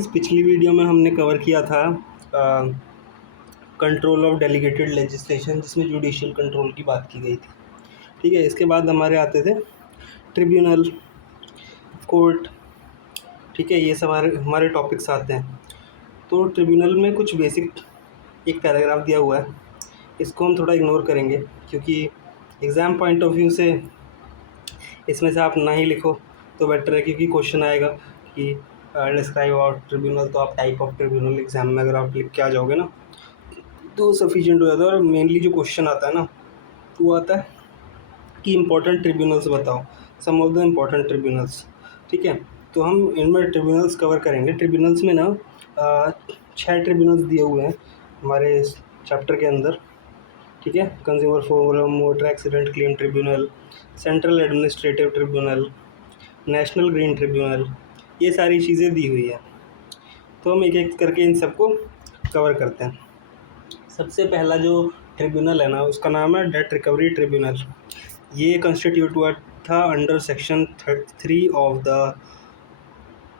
इस पिछली वीडियो में हमने कवर किया था कंट्रोल ऑफ डेलीगेटेड लेजिस्लेशन, जिसमें जुडिशियल कंट्रोल की बात की गई थी। ठीक है, इसके बाद हमारे आते थे ट्रिब्यूनल, कोर्ट। ठीक है, ये सब हमारे टॉपिक्स आते हैं। तो ट्रिब्यूनल में कुछ बेसिक एक पैराग्राफ दिया हुआ है, इसको हम थोड़ा इग्नोर करेंगे क्योंकि एग्ज़ाम पॉइंट ऑफ व्यू से इसमें से आप ना ही लिखो तो बेटर है, क्योंकि क्वेश्चन आएगा कि डिस्क्राइब अबाउट ट्रिब्यूनल, तो आप टाइप ऑफ ट्रिब्यूनल एग्जाम में अगर आप लिख के आ जाओगे ना तो सफिशिएंट हो जाता है। और मेनली जो क्वेश्चन आता है ना वो आता है कि इम्पोर्टेंट ट्रिब्यूनल्स बताओ, सम ऑफ द इम्पोर्टेंट ट्रिब्यूनल्स। ठीक है, तो हम इनमें ट्रिब्यूनल्स कवर करेंगे। ट्रिब्यूनल्स में ना 6 ट्रिब्यूनल्स दिए हुए हैं हमारे चैप्टर के अंदर। ठीक है, consumer forum, motor accident claim tribunal, central administrative tribunal, national green tribunal, ये सारी चीज़ें दी हुई है। तो हम एक एक करके इन सबको कवर करते हैं। सबसे पहला जो ट्रिब्यूनल है ना उसका नाम है डेट रिकवरी ट्रिब्यूनल। ये कंस्टिट्यूट हुआ था under section 3 of the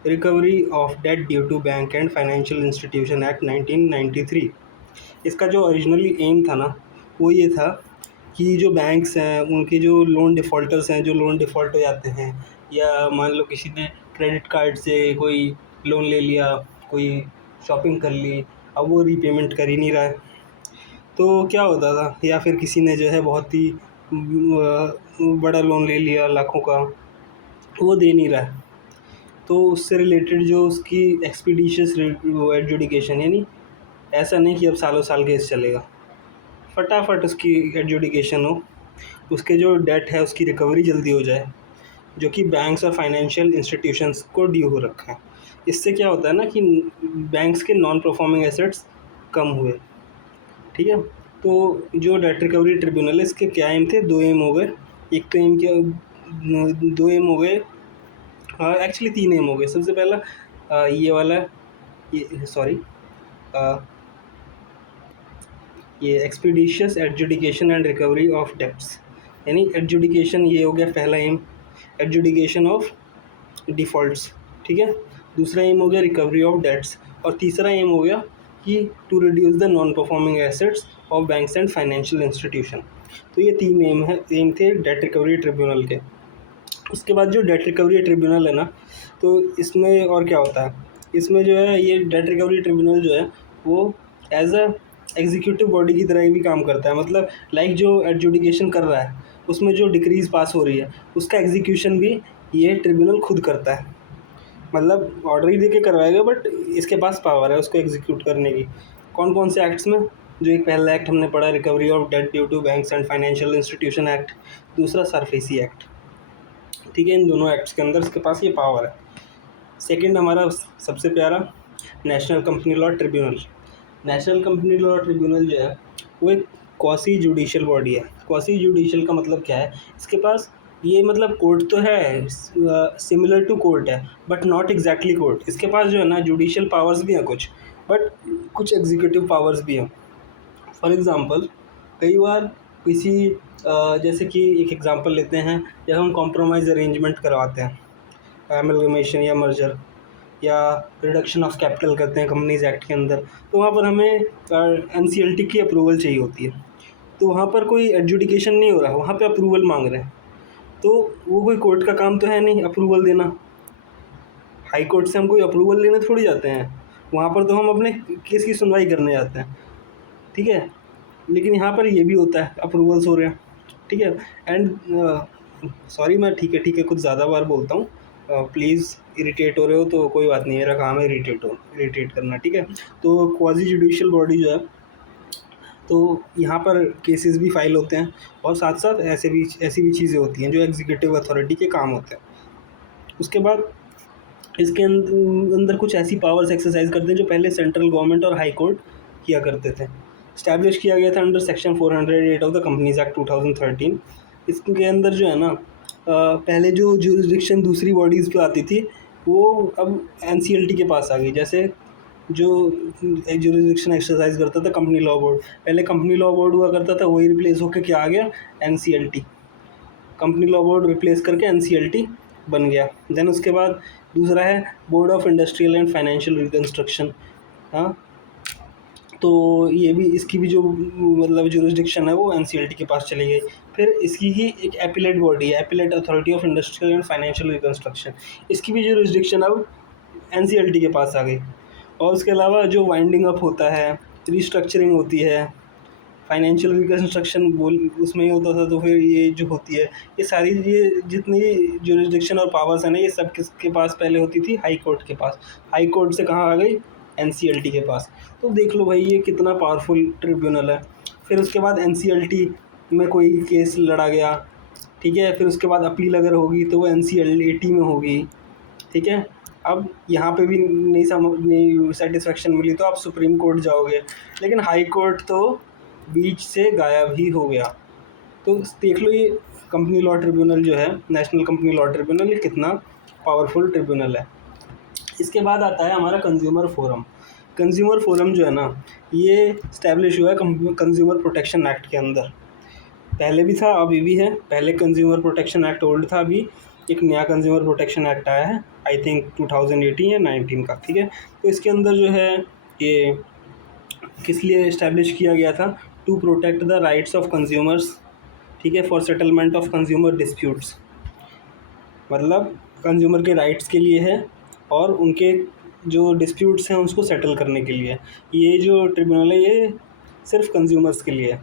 recovery of debt due to bank and financial institution act 1993। इसका जो ओरिजिनली एम था ना वो ये था कि जो बैंक्स हैं उनके जो लोन डिफ़ॉल्टर्स हैं, जो लोन डिफ़ॉल्ट हो जाते हैं, या मान लो किसी ने क्रेडिट कार्ड से कोई लोन ले लिया, कोई शॉपिंग कर ली, अब वो रीपेमेंट कर ही नहीं रहा है, तो क्या होता था, या फिर किसी ने जो है बहुत ही बड़ा लोन ले लिया लाखों का, वो दे नहीं रहा है, तो उससे रिलेटेड जो उसकी एक्सपीडिशियस एडजुडिकेशन, यानी ऐसा नहीं कि अब सालों साल केस चलेगा, फटाफट उसकी एडजुडिकेशन हो, उसके जो डेट है उसकी रिकवरी जल्दी हो जाए, जो कि बैंक्स और फाइनेंशियल इंस्टीट्यूशंस को ड्यू हो रखा है। इससे क्या होता है ना कि बैंक्स के नॉन परफॉर्मिंग एसेट्स कम हुए। ठीक है, तो जो डेट रिकवरी ट्रिब्यूनल है इसके क्या एम थे? 2 एम हो गए। एक तो एम क्या, 2 एम हो गए, एक्चुअली 3 एम हो गए। सबसे पहला ये वाला, ये सॉरी, ये expeditious adjudication and recovery of debts, यानी एडजुडिकेशन ये हो गया पहला एम, एडजुडिकेशन ऑफ डिफ़ॉल्ट्स। ठीक है, दूसरा एम हो गया रिकवरी ऑफ डेट्स, और तीसरा एम हो गया कि to reduce the non performing assets of banks and financial institution. तो ये 3 एम थे डेट रिकवरी ट्रिब्यूनल के। उसके बाद जो डेट रिकवरी ट्रिब्यूनल है ना, तो इसमें और क्या होता है, इसमें जो है ये डेट रिकवरी ट्रिब्यूनल जो है वो एज अ एग्जीक्यूटिव बॉडी की तरह भी काम करता है। मतलब लाइक जो एडजुडिकेशन कर रहा है उसमें जो डिक्रीज पास हो रही है उसका एग्जीक्यूशन भी ये ट्रिब्यूनल खुद करता है। मतलब ऑर्डर ही दे के करवाएगा, बट इसके पास पावर है उसको एग्जीक्यूट करने की। कौन कौन से एक्ट्स में? जो एक पहला एक्ट हमने पढ़ा, recovery of debt due to banks and financial institution act, दूसरा सरफेसी एक्ट। ठीक है, इन दोनों एक्ट्स के अंदर इसके पास ये पावर है। सेकंड हमारा सबसे प्यारा national company law tribunal. National company law tribunal जो है वो एक क्वासी जुडिशियल बॉडी है। क्वासी जुडिशियल का मतलब क्या है? इसके पास ये मतलब कोर्ट तो है, सिमिलर टू कोर्ट है, बट नॉट एग्जैक्टली कोर्ट। इसके पास जो है ना जुडिशियल पावर्स भी हैं कुछ, बट कुछ एग्जीक्यूटिव पावर्स भी हैं। फॉर एग्ज़ाम्पल कई बार किसी जैसे कि एक एग्ज़ाम्पल लेते हैं, जब हम कॉम्प्रोमाइज़ अरेंजमेंट करवाते हैं, एमलगमेशन या मर्जर या रिडक्शन ऑफ कैपिटल करते हैं कंपनीज एक्ट के अंदर, तो वहाँ पर हमें एनसीएलटी की अप्रूवल चाहिए होती है। तो वहाँ पर कोई एडजुडिकेशन नहीं हो रहा, वहाँ पे अप्रूवल मांग रहे हैं, तो वो कोई कोर्ट का काम तो है नहीं अप्रूवल देना। हाई कोर्ट से हम कोई अप्रूवल लेने थोड़ी जाते हैं, वहाँ पर तो हम अपने केस की सुनवाई करने जाते हैं। ठीक है, लेकिन यहाँ पर ये भी होता है, अप्रूवल्स हो रहे हैं। ठीक है, एंड सॉरी मैं ठीक है कुछ ज़्यादा बार बोलता हूँ, प्लीज़ इरिटेट हो रहे हो तो कोई बात नहीं, मेरा काम है इरिटेट करना। ठीक है, तो क्वाजी जुडिशियल बॉडी जो है, तो यहाँ पर केसेस भी फाइल होते हैं, और साथ साथ ऐसी भी चीज़ें होती हैं जो एग्जीक्यूटिव अथॉरिटी के काम होते हैं। उसके बाद इसके अंदर कुछ ऐसी पावर्स एक्सरसाइज करते हैं जो पहले सेंट्रल गवर्नमेंट और हाई कोर्ट किया करते थे। इस्टेब्लिश किया गया था under section 408 of the companies act 2013। इसके अंदर जो है ना पहले जो जुरिस्डिक्शन दूसरी बॉडीज़ पे आती थी वो अब एनसीएलटी के पास आ गई। जैसे जो जुरिस्डिक्शन एक्सरसाइज करता था कंपनी लॉ बोर्ड, पहले कंपनी लॉ बोर्ड हुआ करता था, वही रिप्लेस होकर क्या आ गया, NCLT. Company law board replace करके एनसीएलटी बन गया। देन उसके बाद दूसरा है board of industrial and financial reconstruction. हाँ, तो ये भी, इसकी भी जो मतलब जुरिस्डिक्शन है वो एनसीएलटी के पास चली गई। फिर इसकी ही एक एपिलेट बॉडी है, appellate authority of industrial and financial reconstruction, इसकी भी जुरिस्डिक्शन अब एनसीएलटी के पास आ गई। और उसके अलावा जो वाइंडिंग अप होता है, रिस्ट्रक्चरिंग होती है, फाइनेंशियल रिकन्स्ट्रक्शन बोल उसमें ही होता था, तो फिर ये जो होती है, ये सारी ये जितनी जुरिस्डिक्शन और पावर्स है ना, ये सब किसके पास पहले होती थी? हाई कोर्ट के पास। हाई कोर्ट से कहाँ आ गई? एनसीएलटी के पास। तो देख लो भाई ये कितना पावरफुल ट्रिब्यूनल है। फिर उसके बाद एनसीएलटी में कोई केस लड़ा गया, ठीक है, फिर उसके बाद अपील अगर होगी तो वो एनसीएलटी में होगी, ठीक है। अब यहाँ पे भी नहीं सेटिस्फेक्शन मिली तो आप सुप्रीम कोर्ट जाओगे, लेकिन हाई कोर्ट तो बीच से गायब ही हो गया। तो देख लो ये कंपनी लॉ ट्रिब्यूनल जो है, नेशनल कंपनी लॉ ट्रिब्यूनल, ये कितना पावरफुल ट्रिब्यूनल है। इसके बाद आता है हमारा कंज्यूमर फोरम। कंज्यूमर फोरम जो है ना, ये स्टैब्लिश हुआ है कंज्यूमर प्रोटेक्शन एक्ट के अंदर। पहले भी था, अभी भी है। पहले कंज्यूमर प्रोटेक्शन एक्ट ओल्ड था, अभी एक नया कंज्यूमर प्रोटेक्शन एक्ट आया है, आई थिंक 2018 या 19 का, ठीक है। तो इसके अंदर जो है ये किस लिए इस्टेब्लिश किया गया था? To protect the rights of consumers, ठीक है, for settlement of consumer disputes. मतलब कंज्यूमर के राइट्स के लिए है और उनके जो डिस्प्यूट्स हैं उसको सेटल करने के लिए। ये जो ट्रिब्यूनल है ये सिर्फ कंज्यूमर्स के लिए है।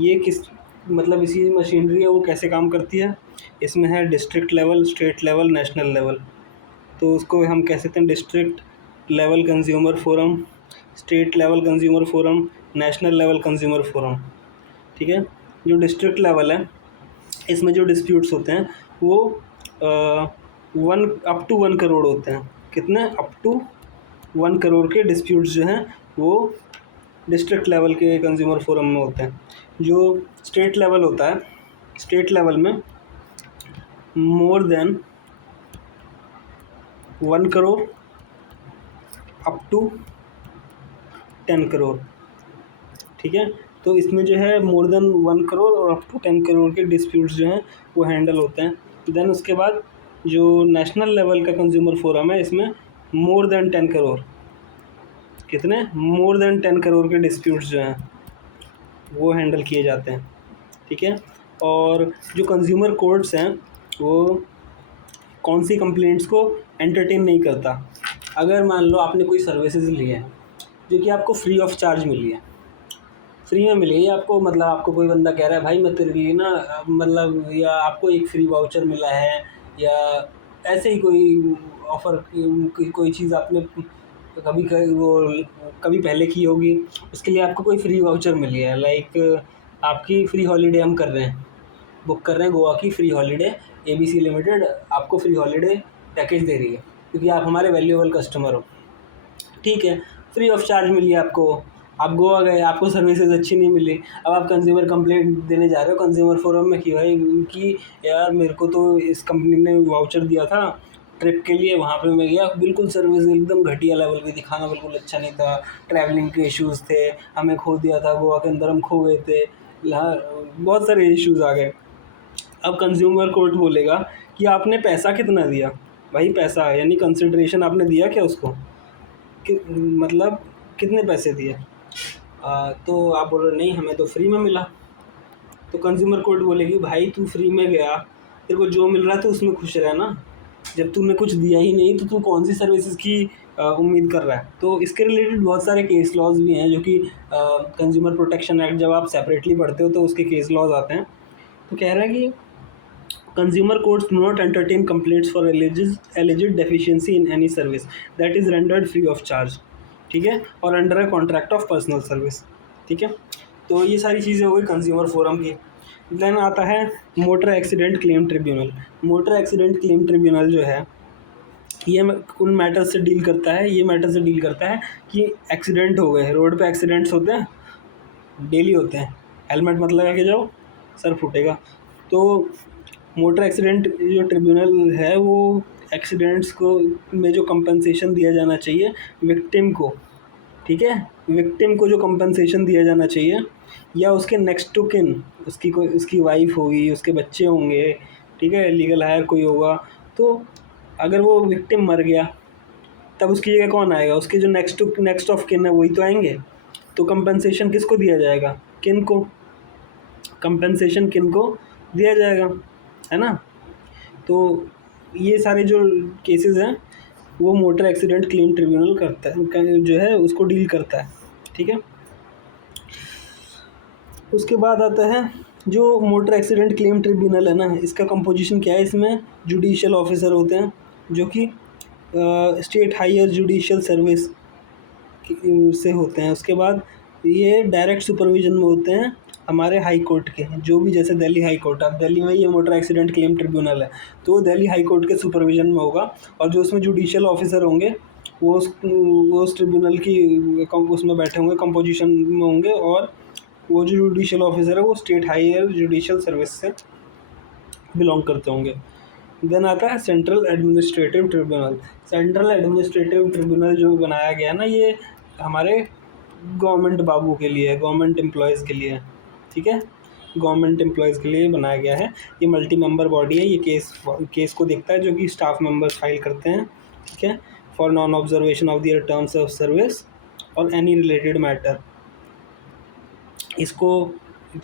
ये किस मतलब इसी मशीनरी है वो कैसे काम करती है? इसमें है district level, state level, national level. तो उसको हम कह सकते हैं district level consumer forum, state level consumer forum, national level consumer forum, ठीक है। जो डिस्ट्रिक्ट लेवल है इसमें जो डिस्प्यूट्स होते हैं वो वन अप टू 1 करोड़ होते हैं। कितने? अप टू 1 करोड़ के डिस्प्यूट्स जो हैं वो डिस्ट्रिक्ट लेवल के कंज्यूमर फोरम में होते हैं। जो स्टेट लेवल होता है, स्टेट लेवल में more than 1 crore up to 10 crore, ठीक है। तो इसमें जो है मोर देन 1 करोड़ और अप टू 10 करोड़ के डिस्प्यूट्स जो हैं वो हैंडल होते हैं। देन उसके बाद जो नेशनल लेवल का कंज्यूमर फोरम है इसमें मोर देन 10 करोड़, कितने? मोर देन 10 करोड़ के डिस्प्यूट्स जो हैं वो हैंडल किए जाते हैं, ठीक है। और जो कंज्यूमर कोर्ट्स हैं वो कौन सी कंप्लेंट्स को एंटरटेन नहीं करता? अगर मान लो आपने कोई सर्विसेज ली है जो कि आपको फ्री ऑफ चार्ज मिली है, फ्री में मिली है आपको, मतलब आपको कोई बंदा कह रहा है भाई मैं तेरे लिए ना मतलब, या आपको एक फ्री वाउचर मिला है, या ऐसे ही कोई ऑफ़र, कोई चीज़ आपने वो कभी पहले की होगी, उसके लिए आपको कोई फ्री वाउचर मिली है। लाइक आपकी फ्री हॉलीडे हम कर रहे हैं, बुक कर रहे हैं गोवा की फ्री हॉलीडे, एबीसी लिमिटेड आपको फ्री हॉलीडे पैकेज दे रही है क्योंकि आप हमारे वैल्यूएबल कस्टमर हो, ठीक है। फ्री ऑफ चार्ज मिली है आपको, आप गोवा गए, आपको सर्विसेज अच्छी नहीं मिली, अब आप कंज्यूमर कंप्लेंट देने जा रहे हो कंज्यूमर फोरम में कि भाई कि यार मेरे को तो इस कंपनी ने वाउचर दिया था ट्रिप के लिए, वहाँ पे मैं गया, बिल्कुल सर्विस एकदम घटिया लेवल की थी, खाना बिल्कुल अच्छा नहीं था, ट्रैवलिंग के इश्यूज़ थे, हमें खो दिया था गोवा के अंदर, हम खो गए थे, यहाँ बहुत सारे इश्यूज़ आ गए। अब कंज्यूमर कोर्ट बोलेगा कि आपने पैसा कितना दिया? भाई पैसा यानी कंसिडरेशन आपने दिया क्या उसको? कि मतलब कितने पैसे दिए? तो आप बोल रहे नहीं हमें तो फ्री में मिला। तो कंज्यूमर कोर्ट बोलेगी भाई तू फ्री में गया, तेरे को जो मिल रहा था उसमें खुश रह ना, जब तूने कुछ दिया ही नहीं तो तू कौन सी सर्विसेज की उम्मीद कर रहा है? तो इसके रिलेटेड बहुत सारे केस लॉज भी हैं जो कि कंज्यूमर प्रोटेक्शन एक्ट जब आप सेपरेटली पढ़ते हो तो उसके केस लॉज आते हैं। तो कह रहा है कि consumer courts do not entertain complaints for alleged deficiency in any service that is rendered free of charge, ठीक है, और under a contract of personal service, ठीक है। तो ये सारी चीज़ें हो गई कंज्यूमर फोरम की। देन आता है motor accident claim tribunal. Motor accident claim tribunal जो है ये उन मैटर से डील करता है, ये मैटर से डील करता है कि एक्सीडेंट हो गए, रोड पे एक्सीडेंट्स होते हैं, डेली होते हैं, हेलमेट मत लगा के जाओ सर फूटेगा। तो मोटर एक्सीडेंट जो ट्रिब्यूनल है वो एक्सीडेंट्स को में जो कंपनसेशन दिया जाना चाहिए विक्टिम को, ठीक है, विक्टिम को जो कंपनसेशन दिया जाना चाहिए या उसके नेक्स्ट टू किन, उसकी कोई उसकी वाइफ होगी, उसके बच्चे होंगे, ठीक है, लीगल हायर कोई होगा, तो अगर वो विक्टिम मर गया तब उसकी जगह कौन आएगा, उसके जो नेक्स्ट ऑफ किन है वही तो आएंगे। तो कंपनसेशन किसको दिया जाएगा, किन को, कंपनसेशन किन को दिया जाएगा, है ना। तो ये सारे जो केसेस हैं वो मोटर एक्सीडेंट क्लेम ट्रिब्यूनल करता है, जो है उसको डील करता है, ठीक है। उसके बाद आता है जो मोटर एक्सीडेंट क्लेम ट्रिब्यूनल है ना, इसका कंपोजिशन क्या है, इसमें जुडिशियल ऑफिसर होते हैं जो कि स्टेट हायर जुडिशियल सर्विस से होते हैं। उसके बाद ये डायरेक्ट सुपरविजन में होते हैं हमारे हाई कोर्ट के, जो भी जैसे दिल्ली हाई कोर्ट, अब दिल्ली में ये मोटर एक्सीडेंट क्लेम ट्रिब्यूनल है तो वो दिल्ली हाई कोर्ट के सुपरविजन में होगा, और जो उसमें जुडिशियल ऑफिसर होंगे वो उस ट्रिब्यूनल की उसमें बैठे होंगे, कंपोजिशन में होंगे, और वो जो जुडिशियल ऑफिसर है वो स्टेट हायर जुडिशियल सर्विस से बिलोंग करते होंगे। देन आता है central administrative tribunal. Central administrative tribunal जो बनाया गया ना, ये हमारे गवर्नमेंट बाबू के लिए, गवर्नमेंट एम्प्लॉयज़ के लिए, ठीक है, गवर्नमेंट एम्प्लॉयज़ के लिए बनाया गया है। ये मल्टी मेंबर बॉडी है, ये केस को देखता है जो कि स्टाफ मेंबर्स फाइल करते हैं, ठीक है, for non observation of their terms of service और एनी रिलेटेड मैटर। इसको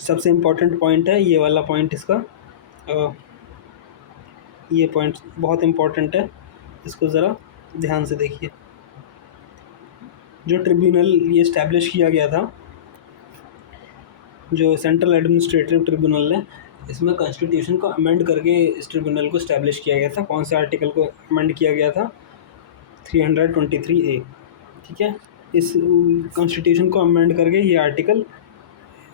सबसे इम्पोर्टेंट पॉइंट है ये वाला पॉइंट, इसका ये पॉइंट बहुत इम्पोर्टेंट है, इसको ज़रा ध्यान से देखिए। जो ट्रिब्यूनल ये इस्टेब्लिश किया गया था, जो सेंट्रल एडमिनिस्ट्रेटिव ट्रिब्यूनल है, इसमें कॉन्स्टिट्यूशन को अमेंड करके इस ट्रिब्यूनल को इस्टेब्लिश किया गया था। कौन से आर्टिकल को अमेंड किया गया था, 323A, ठीक है। इस कॉन्स्टिट्यूशन को अमेंड करके ये आर्टिकल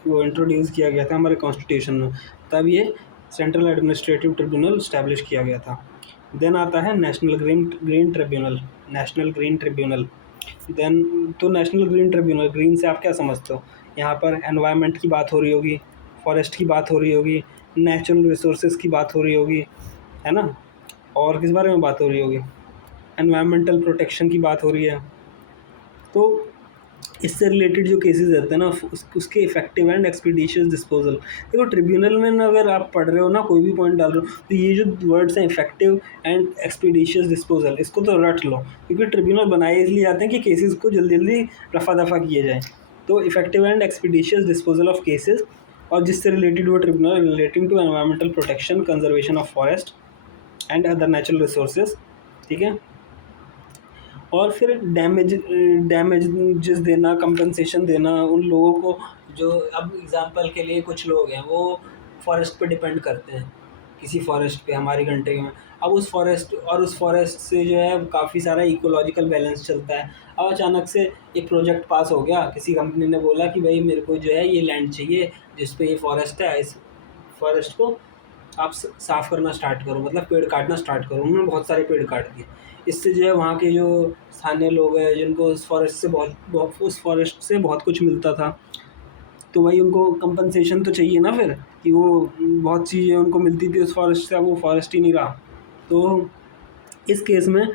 वो इंट्रोड्यूस किया गया था हमारे कॉन्स्टिट्यूशन में, तब ये सेंट्रल एडमिनिस्ट्रेटिव ट्रिब्यूनल इस्टेब्लिश किया गया था। देन आता है national green tribunal, national green tribunal. Then तो नेशनल ग्रीन ट्रिब्यूनल, ग्रीन से आप क्या समझते हो, यहाँ पर एनवायरनमेंट की बात हो रही होगी, फॉरेस्ट की बात हो रही होगी, नेचुरल रिसोर्सेज की बात हो रही होगी, है ना, और किस बारे में बात हो रही होगी, एनवायरमेंटल प्रोटेक्शन की बात हो रही है। तो इससे रिलेटेड जो केसेस रहते हैं ना, उसके इफेक्टिव एंड एक्सपीडिशियस डिस्पोजल। देखो ट्रिब्यूनल में ना अगर आप पढ़ रहे हो ना, कोई भी पॉइंट डाल रहे हो, तो ये जो वर्ड्स हैं इफेक्टिव एंड एक्सपीडिशियस डिस्पोजल, इसको तो रट लो, क्योंकि ट्रिब्यूनल बनाए इसलिए जाते हैं कि केसेस को जल्दी जल्दी रफा दफा किए जाए। तो effective and expeditious disposal of cases, और जिससे रिलेटेड वो tribunal relating to environmental protection, conservation of forest and other natural resources, ठीक है। और फिर डैमेजेस देना, कंपनसेशन देना उन लोगों को जो, अब एग्जांपल के लिए कुछ लोग हैं वो फॉरेस्ट पे डिपेंड करते हैं, किसी फॉरेस्ट पे हमारी कंट्री में, अब उस फॉरेस्ट से जो है काफ़ी सारा इकोलॉजिकल बैलेंस चलता है। अब अचानक से एक प्रोजेक्ट पास हो गया, किसी कंपनी ने बोला कि भाई मेरे को जो है ये लैंड चाहिए जिस पे ये फॉरेस्ट है, इस फॉरेस्ट को आप साफ़ करना स्टार्ट करो, मतलब पेड़ काटना स्टार्ट करो। उन्होंने बहुत सारे पेड़ काट दिए, इससे जो है वहाँ के जो स्थानीय लोग हैं जिनको उस फॉरेस्ट से बहुत कुछ मिलता था, तो भाई उनको कंपनसेशन तो चाहिए ना फिर, कि वो बहुत चीज़ें उनको मिलती थी उस फॉरेस्ट से, अब वो फॉरेस्ट ही नहीं रहा। तो इस केस में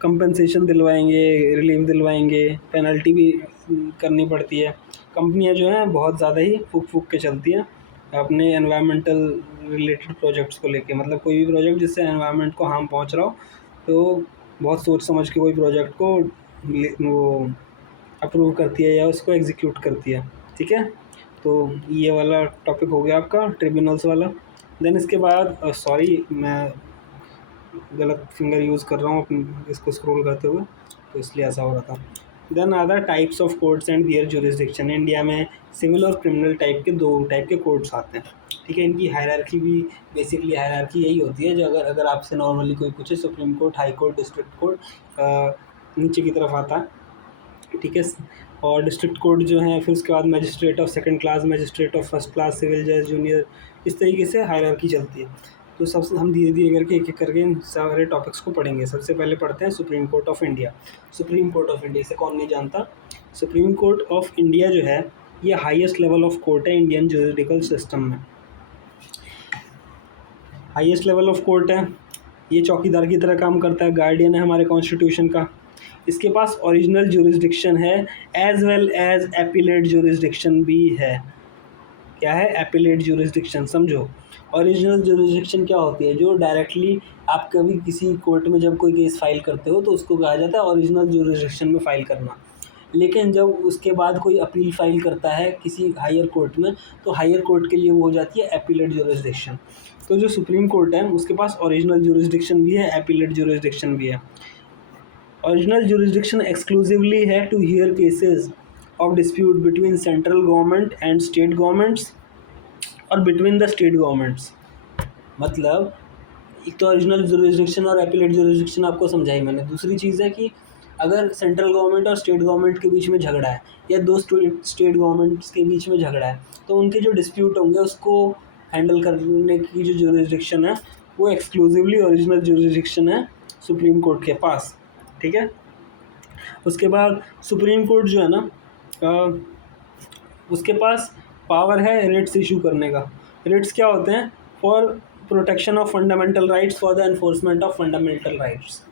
कंपनसेशन दिलवाएंगे, रिलीफ दिलवाएंगे, पेनल्टी भी करनी पड़ती है। कंपनियां जो हैं बहुत ज़्यादा ही फूक के चलती हैं अपने एनवायरमेंटल रिलेटेड प्रोजेक्ट्स को लेके, मतलब कोई भी प्रोजेक्ट जिससे एनवायरनमेंट को हार्म पहुंच रहा हो, तो बहुत सोच समझ के कोई प्रोजेक्ट को वो अप्रूव करती है या उसको एग्जीक्यूट करती है, ठीक है। तो ये वाला टॉपिक हो गया आपका ट्रिब्यूनल्स वाला। देन इसके बाद सॉरी मैं गलत फिंगर यूज़ कर रहा हूँ इसको स्क्रॉल करते हुए, तो इसलिए ऐसा हो रहा था। Then other types of courts and their jurisdiction. India में सिविल और क्रिमिनल टाइप के 2 टाइप के कोर्ट्स आते हैं, ठीक है। इनकी हायरार्की भी बेसिकली हायरार्की यही होती है, जो अगर आपसे नॉर्मली कोई पूछे, supreme court, high court, district court नीचे की तरफ आता है, ठीक है। और डिस्ट्रिक्ट कोर्ट जो है, फिर उसके बाद magistrate of second class, magistrate of first class, civil जज, जूनियर, इस तरीके से हायरार्की चलती है। तो सबसे हम धीरे धीरे करके एक एक करके इन सारे टॉपिक्स को पढ़ेंगे। सबसे पहले पढ़ते हैं supreme court of India. Supreme court of India से कौन नहीं जानता। सुप्रीम कोर्ट ऑफ इंडिया जो है ये हाईएस्ट लेवल ऑफ कोर्ट है इंडियन ज्यूरिडिकल सिस्टम में, हाईएस्ट लेवल ऑफ कोर्ट है। ये चौकीदार की तरह काम करता है, गार्डियन है हमारे कॉन्स्टिट्यूशन का। इसके पास ओरिजिनल ज्यूरिसडिक्शन है as well as appellate jurisdiction भी है, क्या है, एपिलेट ज्यूरिसडिक्शन। समझो, ओरिजिनल ज्यूरिसडिक्शन क्या होती है, जो डायरेक्टली आप कभी किसी कोर्ट में जब कोई केस फाइल करते हो तो उसको कहा जाता है ओरिजिनल ज्यूरिसडिक्शन में फाइल करना। लेकिन जब उसके बाद कोई अपील फाइल करता है किसी हायर कोर्ट में, तो हायर कोर्ट के लिए वो हो जाती है एपिलेट ज्यूरिसडिक्शन। तो जो सुप्रीम कोर्ट है उसके पास ओरिजिनल ज्यूरिसडिक्शन भी है, एपिलेट ज्यूरिसडिक्शन भी है। ओरिजिनल jurisdiction exclusively है to hear cases of dispute between central government and state governments और between the state governments। मतलब एक तो ओरिजिनल जुरिसडिक्शन और एपिलेट जुरिसडिक्शन आपको समझाई मैंने। दूसरी चीज़ है कि अगर सेंट्रल गवर्नमेंट और स्टेट गवर्नमेंट के बीच में झगड़ा है या दो स्टेट गवर्नमेंट्स के बीच में झगड़ा है, तो उनके जो डिस्प्यूट होंगे उसको हैंडल करने की जो जुरिसडिक्शन है वो एक्सक्लूसिवली ओरिजिनल जुरिसडिक्शन है सुप्रीम कोर्ट के पास। ठीक है। उसके बाद सुप्रीम कोर्ट जो है ना, उसके पास पावर है रिट्स इशू करने का। रिट्स क्या होते हैं, for protection of fundamental rights, for the enforcement of fundamental rights.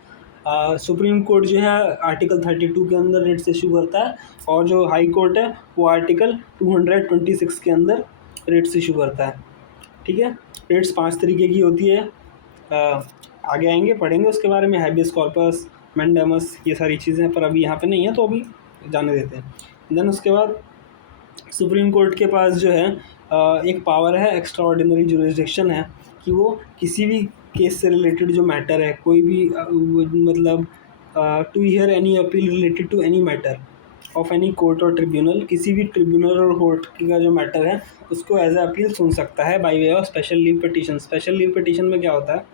Supreme court जो है आर्टिकल 32 के अंदर रिट्स इशू करता है, और जो हाई कोर्ट है वो आर्टिकल 226 के अंदर रिट्स इशू करता है। ठीक है। रिट्स 5 तरीके की होती है, आगे आएंगे पढ़ेंगे उसके बारे में, हैबियस कॉर्पस, मैंडेमस, ये सारी चीज़ें, पर अभी यहाँ पे नहीं है तो अभी जाने देते हैं। देन उसके बाद सुप्रीम कोर्ट के पास जो है एक पावर है, एक्स्ट्रा ऑर्डिनरी जुरिसडिक्शन है, कि वो किसी भी केस से रिलेटेड जो मैटर है, कोई भी मतलब to hear any appeal related to any matter of any court और ट्रिब्यूनल, किसी भी ट्रिब्यूनल और कोर्ट का जो मैटर है उसको एज ए अपील सुन सकता है by way of special leave petition. Special leave petition में क्या होता है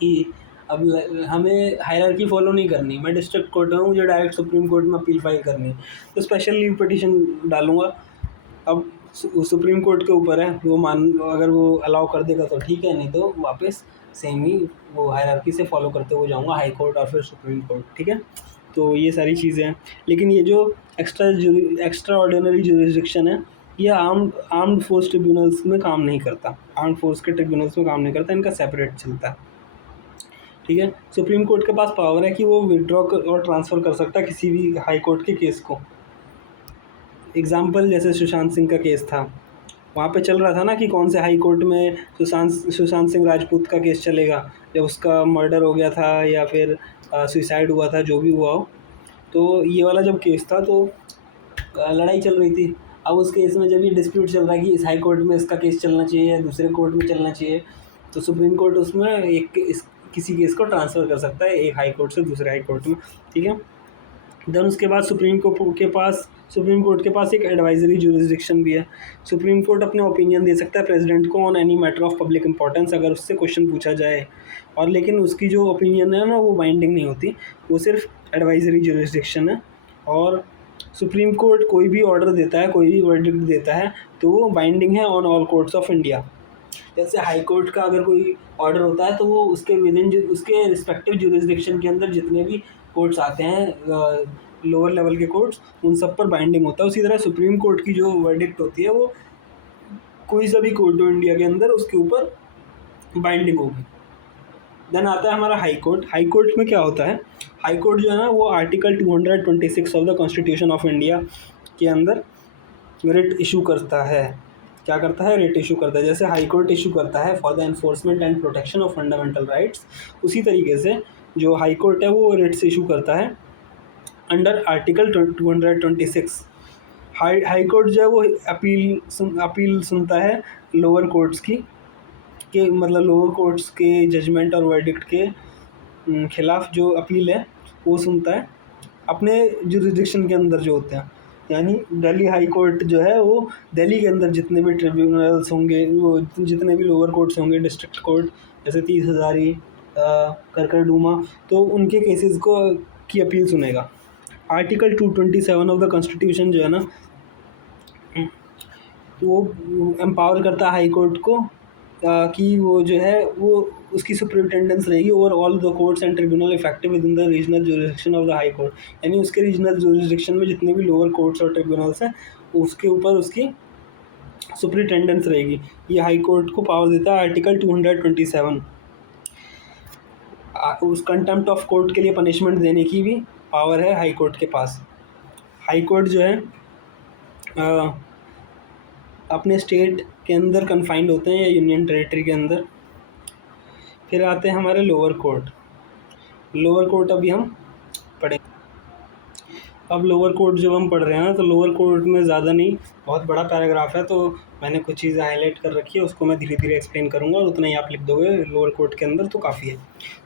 कि अब हमें हायरार्की फॉलो नहीं करनी, मैं डिस्ट्रिक्ट कोर्ट में हूँ, मुझे डायरेक्ट सुप्रीम कोर्ट में अपील फाइल करनी है, तो स्पेशल लीव पिटीशन डालूंगा। अब सुप्रीम कोर्ट के ऊपर है, वो अगर वो अलाउ कर देगा तो ठीक है, नहीं तो वापस सेम ही वो हायरार्की से फॉलो करते हुए जाऊँगा, हाई कोर्ट और फिर सुप्रीम कोर्ट। ठीक है। तो ये सारी चीज़ें हैं। लेकिन ये जो एक्स्ट्रा ऑर्डिनरी जुरिसडिक्शन है, ये आर्म्ड फोर्स ट्रिब्यूनल्स में काम नहीं करता, आर्म्ड फोर्स के ट्रिब्यूनल्स में काम नहीं करता, इनका सेपरेट चलता है। ठीक है। सुप्रीम कोर्ट के पास पावर है कि वो विड्रॉ और ट्रांसफ़र कर सकता है किसी भी हाई कोर्ट के केस को। एग्जाम्पल जैसे सुशांत सिंह का केस था, वहाँ पे चल रहा था ना कि कौन से हाई कोर्ट में सुशांत सिंह राजपूत का केस चलेगा, जब उसका मर्डर हो गया था या फिर सुसाइड हुआ था, जो भी हुआ हो। तो ये वाला जब केस था तो लड़ाई चल रही थी। अब उस केस में जब ये डिस्प्यूट चल रहा है कि इस हाई कोर्ट में इसका केस चलना चाहिए या दूसरे कोर्ट में चलना चाहिए, तो सुप्रीम कोर्ट उसमें किसी केस को ट्रांसफ़र कर सकता है एक हाई कोर्ट से दूसरे हाई कोर्ट में। ठीक है। देन उसके बाद सुप्रीम कोर्ट के पास एक एडवाइजरी जुरिसडिक्शन भी है। सुप्रीम कोर्ट अपने ओपिनियन दे सकता है प्रेसिडेंट को on any matter of public importance, अगर उससे क्वेश्चन पूछा जाए, और लेकिन उसकी जो ओपिनियन है ना वो बाइंडिंग नहीं होती, वो सिर्फ एडवाइजरी जुरिसडिक्शन है। और सुप्रीम कोर्ट कोई भी ऑर्डर देता है, कोई भी वर्डिक्ट देता है, तो वो बाइंडिंग है on all courts of India. जैसे हाई कोर्ट का अगर कोई ऑर्डर होता है तो वो उसके उसके रिस्पेक्टिव जुरिसडिक्शन के अंदर जितने भी कोर्ट्स आते हैं, लोअर लेवल के कोर्ट्स, उन सब पर बाइंडिंग होता है। उसी तरह सुप्रीम कोर्ट की जो वर्डिक्ट होती है वो कोई सा भी कोर्ट हो इंडिया के अंदर, उसके ऊपर बाइंडिंग होगी। देन आता है हमारा हाई कोर्ट। हाई कोर्ट में क्या होता है, हाई कोर्ट जो है ना वो article 226 of the constitution of India के अंदर रिट इशू करता है। क्या करता है, रिट इशू करता है। जैसे हाई कोर्ट इशू करता है for the enforcement and protection of fundamental rights, उसी तरीके से जो हाई कोर्ट है वो रिट्स इशू करता है अंडर आर्टिकल 226। हाई कोर्ट जो है वो अपील सुनता है लोअर कोर्ट्स की, के मतलब लोअर कोर्ट्स के जजमेंट और वर्डिक्ट के खिलाफ जो अपील है वो सुनता है अपने जुरिसडिक्शन के अंदर जो होते हैं। यानी दिल्ली हाई कोर्ट जो है वो दिल्ली के अंदर जितने भी ट्रिब्यूनल्स होंगे, वो जितने भी लोअर कोर्ट्स होंगे, डिस्ट्रिक्ट कोर्ट जैसे 30 हज़ारी, करकरडूमा, तो उनके केसेस को की अपील सुनेगा। आर्टिकल 227 ऑफ द कॉन्स्टिट्यूशन जो है ना वो एम्पावर करता है हाई कोर्ट को कि वो जो है वो उसकी सुपरिटेंडेंस रहेगी over all the courts and tribunal effective with in the regional jurisdiction of the high court. यानी उसके रीजनल जुरिसडिक्शन में जितने भी लोअर कोर्ट्स और ट्रिब्यूनल्स हैं उसके ऊपर उसकी सुपरिटेंडेंस रहेगी। ये हाई कोर्ट को पावर देता है आर्टिकल 227। उस कंटेम्प्ट ऑफ कोर्ट के लिए पनिशमेंट देने की भी पावर है हाई कोर्ट के पास। हाई कोर्ट जो है अपने स्टेट के अंदर कन्फाइंड होते हैं या यूनियन टेरिटरी के अंदर। फिर आते हैं हमारे लोअर कोर्ट। लोअर कोर्ट अभी हम पढ़ें। अब लोअर कोर्ट जब हम पढ़ रहे हैं ना, तो लोअर कोर्ट में ज़्यादा नहीं, बहुत बड़ा पैराग्राफ है, तो मैंने कुछ चीज़ें हाईलाइट कर रखी है, उसको मैं धीरे धीरे एक्सप्लेन करूँगा और उतना ही आप लिख दोगे लोअर कोर्ट के अंदर तो काफ़ी है।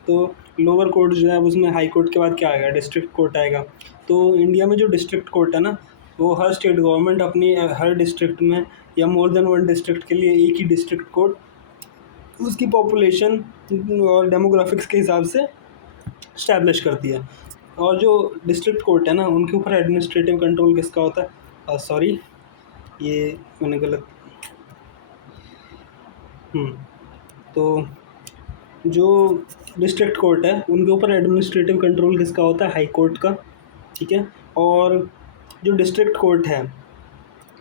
तो लोअर कोर्ट जो है उसमें हाई कोर्ट के बाद क्या आएगा, डिस्ट्रिक्ट कोर्ट आएगा। तो इंडिया में जो डिस्ट्रिक्ट कोर्ट है ना, वो हर स्टेट गवर्नमेंट अपनी हर डिस्ट्रिक्ट में या मोर देन वन डिस्ट्रिक्ट के लिए एक ही डिस्ट्रिक्ट कोर्ट उसकी पॉपुलेशन और डेमोग्राफिक्स के हिसाब से इस्टेब्लिश करती है। और जो डिस्ट्रिक्ट कोर्ट है ना, उनके ऊपर एडमिनिस्ट्रेटिव कंट्रोल किसका होता है, सॉरी ये मैंने गलत, तो जो डिस्ट्रिक्ट कोर्ट है उनके ऊपर एडमिनिस्ट्रेटिव कंट्रोल किसका होता है, हाई कोर्ट का, ठीक है। और जो डिस्ट्रिक्ट कोर्ट है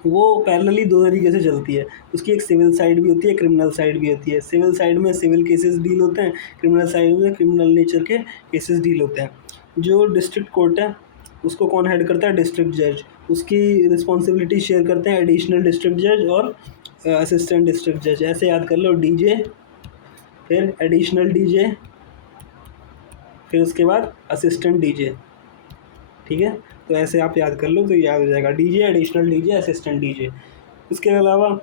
वो पैरेलली दो तरीके से चलती है, उसकी एक सिविल साइड भी होती है, क्रिमिनल साइड भी होती है। सिविल साइड में सिविल केसेस डील होते हैं, क्रिमिनल साइड में क्रिमिनल नेचर के केसेस डील होते हैं। जो डिस्ट्रिक्ट कोर्ट है उसको कौन हेड करता है, डिस्ट्रिक्ट जज। उसकी रिस्पॉन्सिबिलिटी शेयर करते हैं एडिशनल डिस्ट्रिक्ट जज और असिस्टेंट डिस्ट्रिक्ट जज। ऐसे याद कर लो, डीजे, फिर एडिशनल डीजे, फिर उसके बाद असिस्टेंट डीजे, ठीक है। तो ऐसे आप याद कर लो तो याद हो जाएगा, DJ, additional DJ, assistant DJ. उसके अलावा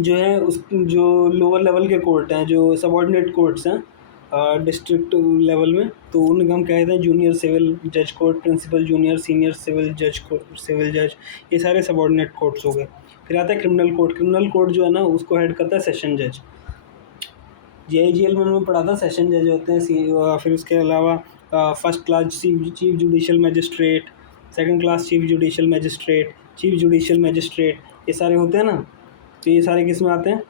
जो है उस जो लोअर लेवल के कोर्ट हैं, जो सबऑर्डिनेट कोर्ट्स हैं डिस्ट्रिक्ट लेवल में, तो उन्हें हम कहते हैं जूनियर सिविल जज court, principal junior senior civil जज कोर्ट, सिविल जज, ये सारे सबऑर्डिनेट कोर्ट्स हो गए। फिर आता है क्रिमिनल कोर्ट। क्रिमिनल कोर्ट जो है ना उसको हेड करता है सेशन जज। JIGL में उन्होंने पढ़ा था, सेशन जज होते हैं। फिर उसके अलावा first class chief judicial magistrate, second class chief judicial magistrate, chief judicial magistrate, ये सारे होते हैं ना। तो ये सारे किस में आते हैं,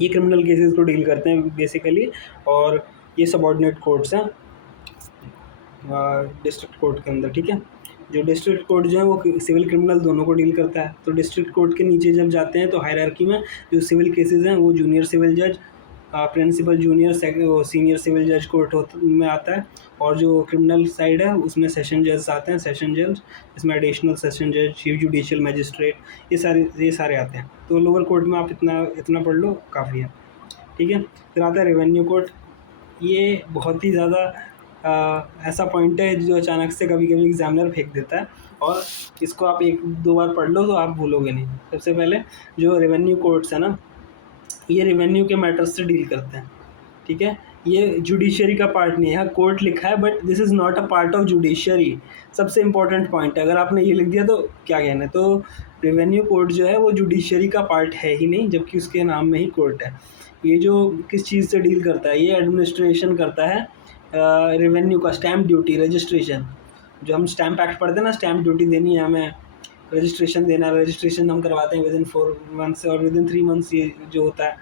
ये क्रिमिनल केसेस को डील करते हैं बेसिकली। और ये सबऑर्डिनेट कोर्ट्स हैं डिस्ट्रिक्ट कोर्ट के अंदर, ठीक है। जो डिस्ट्रिक्ट कोर्ट जो है वो सिविल क्रिमिनल दोनों को डील करता है। तो डिस्ट्रिक्ट कोर्ट के नीचे जब जाते हैं तो हायरार्की में जो सिविल केसेस हैं वो जूनियर सिविल जज, प्रिंसिपल जूनियर सीनियर सिविल जज कोर्ट में आता है। और जो क्रिमिनल साइड है उसमें सेशन जज आते हैं, सेशन जज, इसमें एडिशनल सेशन जज, चीफ जुडिशियल मजिस्ट्रेट, ये सारे आते हैं। तो लोअर कोर्ट में आप इतना पढ़ लो, काफ़ी है, ठीक है। फिर आता है रेवेन्यू कोर्ट। ये बहुत ही ज़्यादा ऐसा पॉइंट है जो अचानक से कभी कभी एग्जामिनर फेंक देता है, और इसको आप एक दो बार पढ़ लो तो आप भूलोगे नहीं। सबसे पहले जो रेवेन्यू कोर्ट्स है ना, ये रेवेन्यू के मैटर्स से डील करते हैं, ठीक है। ये जुडिशरी का पार्ट नहीं है, कोर्ट लिखा है but this is not a part of judiciary. सबसे इंपॉर्टेंट पॉइंट है, अगर आपने ये लिख दिया तो क्या कहना है। तो रेवेन्यू कोर्ट जो है वो जुडिशरी का पार्ट है ही नहीं, जबकि उसके नाम में ही कोर्ट है। ये जो किस चीज़ से डील करता है, ये एडमिनिस्ट्रेशन करता है रेवेन्यू का, स्टैम्प ड्यूटी, रजिस्ट्रेशन। जो हम स्टैम्प एक्ट पढ़ते हैं ना, स्टैम्प ड्यूटी देनी है हमें, रजिस्ट्रेशन देना, रजिस्ट्रेशन हम करवाते हैं विदिन 4 मंथ्स और विदिन 3 मंथ्स, ये जो होता है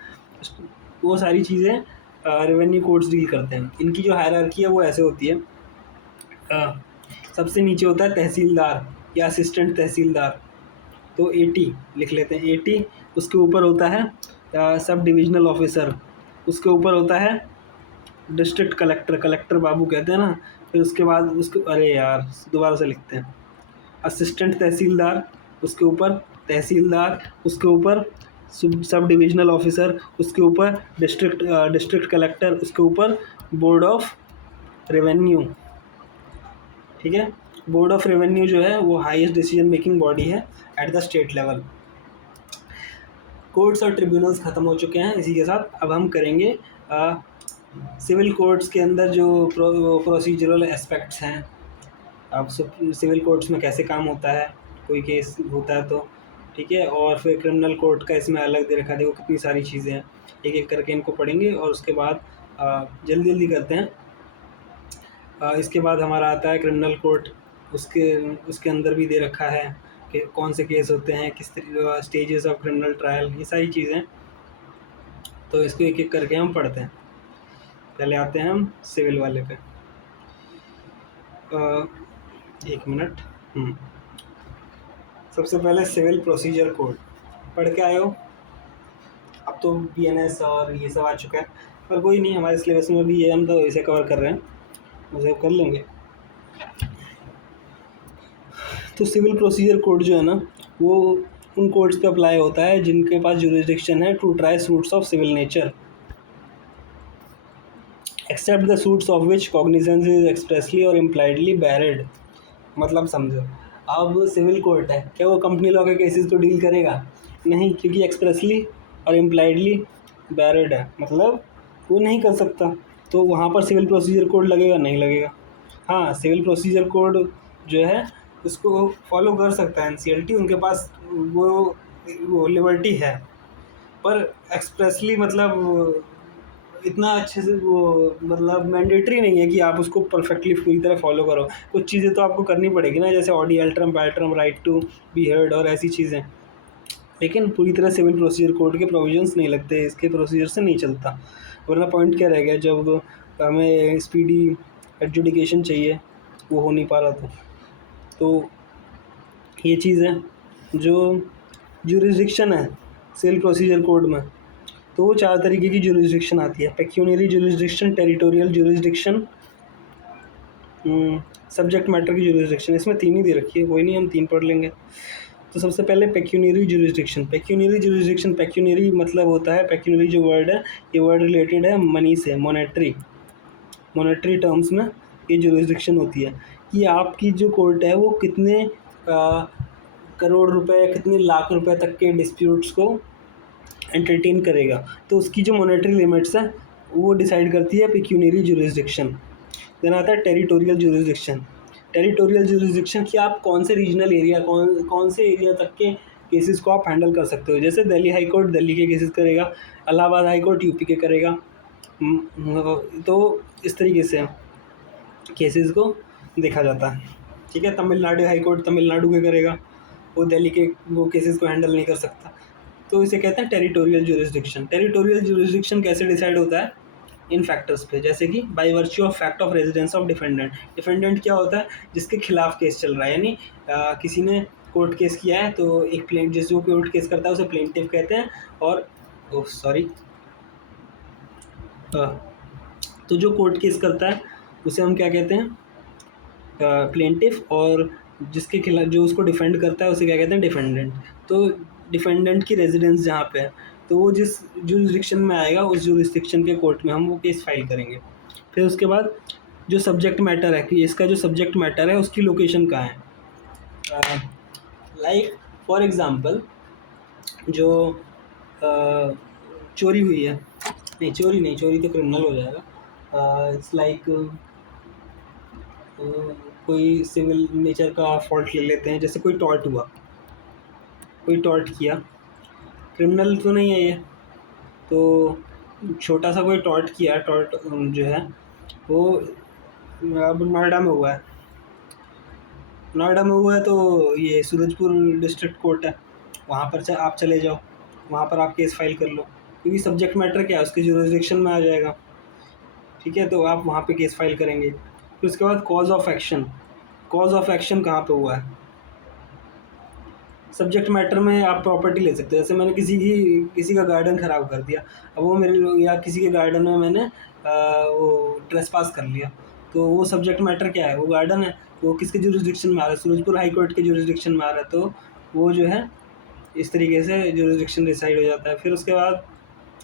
वो सारी चीज़ें रेवेन्यू कोर्ट्स डील करते हैं। इनकी जो हायरार्की है वो ऐसे होती है, सबसे नीचे होता है तहसीलदार या असिस्टेंट तहसीलदार, तो AT लिख लेते हैं, AT। उसके ऊपर होता है सब डिविजनल ऑफिसर, उसके ऊपर होता है डिस्ट्रिक्ट कलेक्टर, कलेक्टर बाबू कहते हैं ना। फिर उसके बाद उसके, अरे यार दोबारा से लिखते हैं, असिस्टेंट तहसीलदार, उसके ऊपर तहसीलदार, उसके ऊपर सब डिविजनल ऑफिसर, उसके ऊपर डिस्ट्रिक्ट कलेक्टर, उसके ऊपर बोर्ड ऑफ रेवेन्यू, ठीक है। बोर्ड ऑफ रेवेन्यू जो है वो हाईएस्ट डिसीजन मेकिंग बॉडी है at the state level. Courts और ट्रिब्यूनल्स ख़त्म हो चुके हैं। इसी के साथ अब हम करेंगे सिविल कोर्ट्स के अंदर जो प्रोसीजरल एस्पेक्ट्स हैं। अब सिविल कोर्ट्स में कैसे काम होता है, कोई केस होता है तो, ठीक है। और फिर क्रिमिनल कोर्ट का इसमें अलग दे रखा, देखो कितनी सारी चीज़ें हैं, एक एक करके इनको पढ़ेंगे। और उसके बाद जल्दी जल्दी करते हैं। इसके बाद हमारा आता है क्रिमिनल कोर्ट। उसके अंदर भी दे रखा है कि कौन से केस होते हैं, किस स्टेजेस ऑफ क्रिमिनल ट्रायल, ये सारी चीज़ें। तो इसको एक एक करके हम पढ़ते हैं। पहले आते हैं हम सिविल वाले पे। एक मिनट। सबसे पहले सिविल प्रोसीजर कोड पढ़ के आए हो। अब तो BNS और ये सब आ चुका है, पर कोई नहीं, हमारे सिलेबस में भी ये हम तो इसे कवर कर रहे हैं, उसे कर लेंगे। तो सिविल प्रोसीजर कोड जो है ना वो उन कोर्ट्स पे अप्लाई होता है जिनके पास जुरिसडिक्शन है to try suits of civil nature, except the suits of which cognizance is expressly और इम्प्लाइडली बैरिड। मतलब समझो, अब सिविल कोर्ट है, क्या वो कंपनी लॉ के केसेस को डील करेगा? नहीं, क्योंकि एक्सप्रेसली और इम्प्लाइडली बैरिड है, मतलब वो नहीं कर सकता। तो वहाँ पर सिविल प्रोसीजर कोड लगेगा? नहीं लगेगा। हाँ, सिविल प्रोसीजर कोड जो है उसको फॉलो कर सकता है एनसीएलटी, उनके पास वो लिबर्टी है, पर एक्सप्रेसली मतलब इतना अच्छे से वो मतलब मैंडेटरी नहीं है कि आप उसको परफेक्टली पूरी तरह फॉलो करो। कुछ चीज़ें तो आपको करनी पड़ेगी ना, जैसे audi alteram partem, right to be heard और ऐसी चीज़ें, लेकिन पूरी तरह सिविल प्रोसीजर कोड के प्रोविजंस नहीं लगते, इसके प्रोसीजर से नहीं चलता। वरना पॉइंट क्या रह गया, जब हमें स्पीडी एडजुडिकेशन चाहिए वो हो नहीं पा रहा था। तो ये चीज़ है जो जुरिसडिक्शन है सिविल प्रोसीजर कोड में, तो वो 4 तरीके की जुरिसडिक्शन आती है: pecuniary jurisdiction, territorial jurisdiction, subject matter की जुरिसडिक्शन। इसमें 3 ही दे रखी है, कोई नहीं, हम 3 पढ़ लेंगे। तो सबसे पहले पेक्यूनियरी जुरिसडिक्शन। पेक्यूनियरी जुरिसडिक्शन, पेक्यूनियरी मतलब होता है, पेक्यूनियरी जो वर्ड है ये वर्ड रिलेटेड है मनी से, मॉनेटरी टर्म्स में ये जुरिसडिक्शन होती है कि आपकी जो कोर्ट है वो कितने करोड़ रुपए, कितने लाख रुपए तक के डिस्प्यूट्स को एंटरटेन करेगा, तो उसकी जो मॉनेटरी लिमिट्स है वो डिसाइड करती है पेक्यूनियरी जुरिसडिक्शन। देन आता है टेरिटोरियल जुरिसडिक्शन। टेरिटोरियल जुरिसडिक्शन कि आप कौन से रीजनल एरिया, कौन से एरिया तक के केसेस को आप हैंडल कर सकते हो। जैसे दिल्ली हाई कोर्ट दिल्ली के केसेस करेगा, इलाहाबाद हाई कोर्ट यूपी के करेगा। तो इस तरीके से केसेस को देखा जाता है, ठीक है। तमिलनाडु हाई कोर्ट तमिलनाडु के करेगा, वो दिल्ली के वो केसेस को हैंडल नहीं कर सकता। तो इसे कहते हैं टेरिटोरियल जुरिसडिक्शन। टेरिटोरियल जुरिसडिक्शन कैसे डिसाइड होता है? इन फैक्टर्स पे, जैसे कि by virtue of fact of residence of defendant. Defendant क्या होता है? जिसके खिलाफ केस चल रहा है, यानी किसी ने कोर्ट केस किया है तो एक जिस जो कोर्ट केस करता है उसे प्लेंटिफ कहते हैं, और सॉरी तो जो कोर्ट केस करता है उसे हम क्या कहते हैं? प्लेंटिफ, और जिसके खिलाफ जो उसको डिफेंड करता है उसे क्या कहते हैं? डिफेंडेंट। तो डिफेंडेंट की रेजिडेंस जहाँ पे है तो वो जिस जुरिसडिक्शन में आएगा उस जुरिसडिक्शन के कोर्ट में हम वो केस फाइल करेंगे। फिर उसके बाद जो सब्जेक्ट मैटर है कि इसका जो सब्जेक्ट मैटर है उसकी लोकेशन कहाँ है। लाइक फॉर एग्ज़ाम्पल, जो चोरी हुई है, नहीं चोरी नहीं, चोरी तो क्रिमिनल हो जाएगा। इट्स लाइक कोई सिविल नेचर का फॉल्ट ले लेते हैं, जैसे कोई टॉर्ट हुआ, कोई टॉर्ट किया, क्रिमिनल तो नहीं है ये, तो छोटा सा कोई टॉर्ट किया, टॉर्ट जो है वो अब नोएडा में हुआ है, नोएडा में हुआ है तो ये सूरजपुर डिस्ट्रिक्ट कोर्ट है, वहाँ पर आप चले जाओ, वहाँ पर आप केस फाइल कर लो, क्योंकि सब्जेक्ट मैटर क्या है उसके जुरिसडिक्शन में आ जाएगा, ठीक है। तो आप वहाँ पे केस फाइल करेंगे। फिर उसके बाद cause of action. Cause of action कहाँ पे हुआ है? सब्जेक्ट मैटर में आप प्रॉपर्टी ले सकते हो, जैसे मैंने किसी का गार्डन ख़राब कर दिया, अब वो मेरे या किसी के गार्डन में मैंने वो ट्रेसपास कर लिया, तो वो सब्जेक्ट मैटर क्या है? वो गार्डन है, तो वो किसके जुरिसडिक्शन में आ रहा है? सूरजपुर हाई कोर्ट के जुरिसडिक्शन में आ रहा है, तो वो जो है इस तरीके से जुरिसडिक्शन डिसाइड हो जाता है। फिर उसके बाद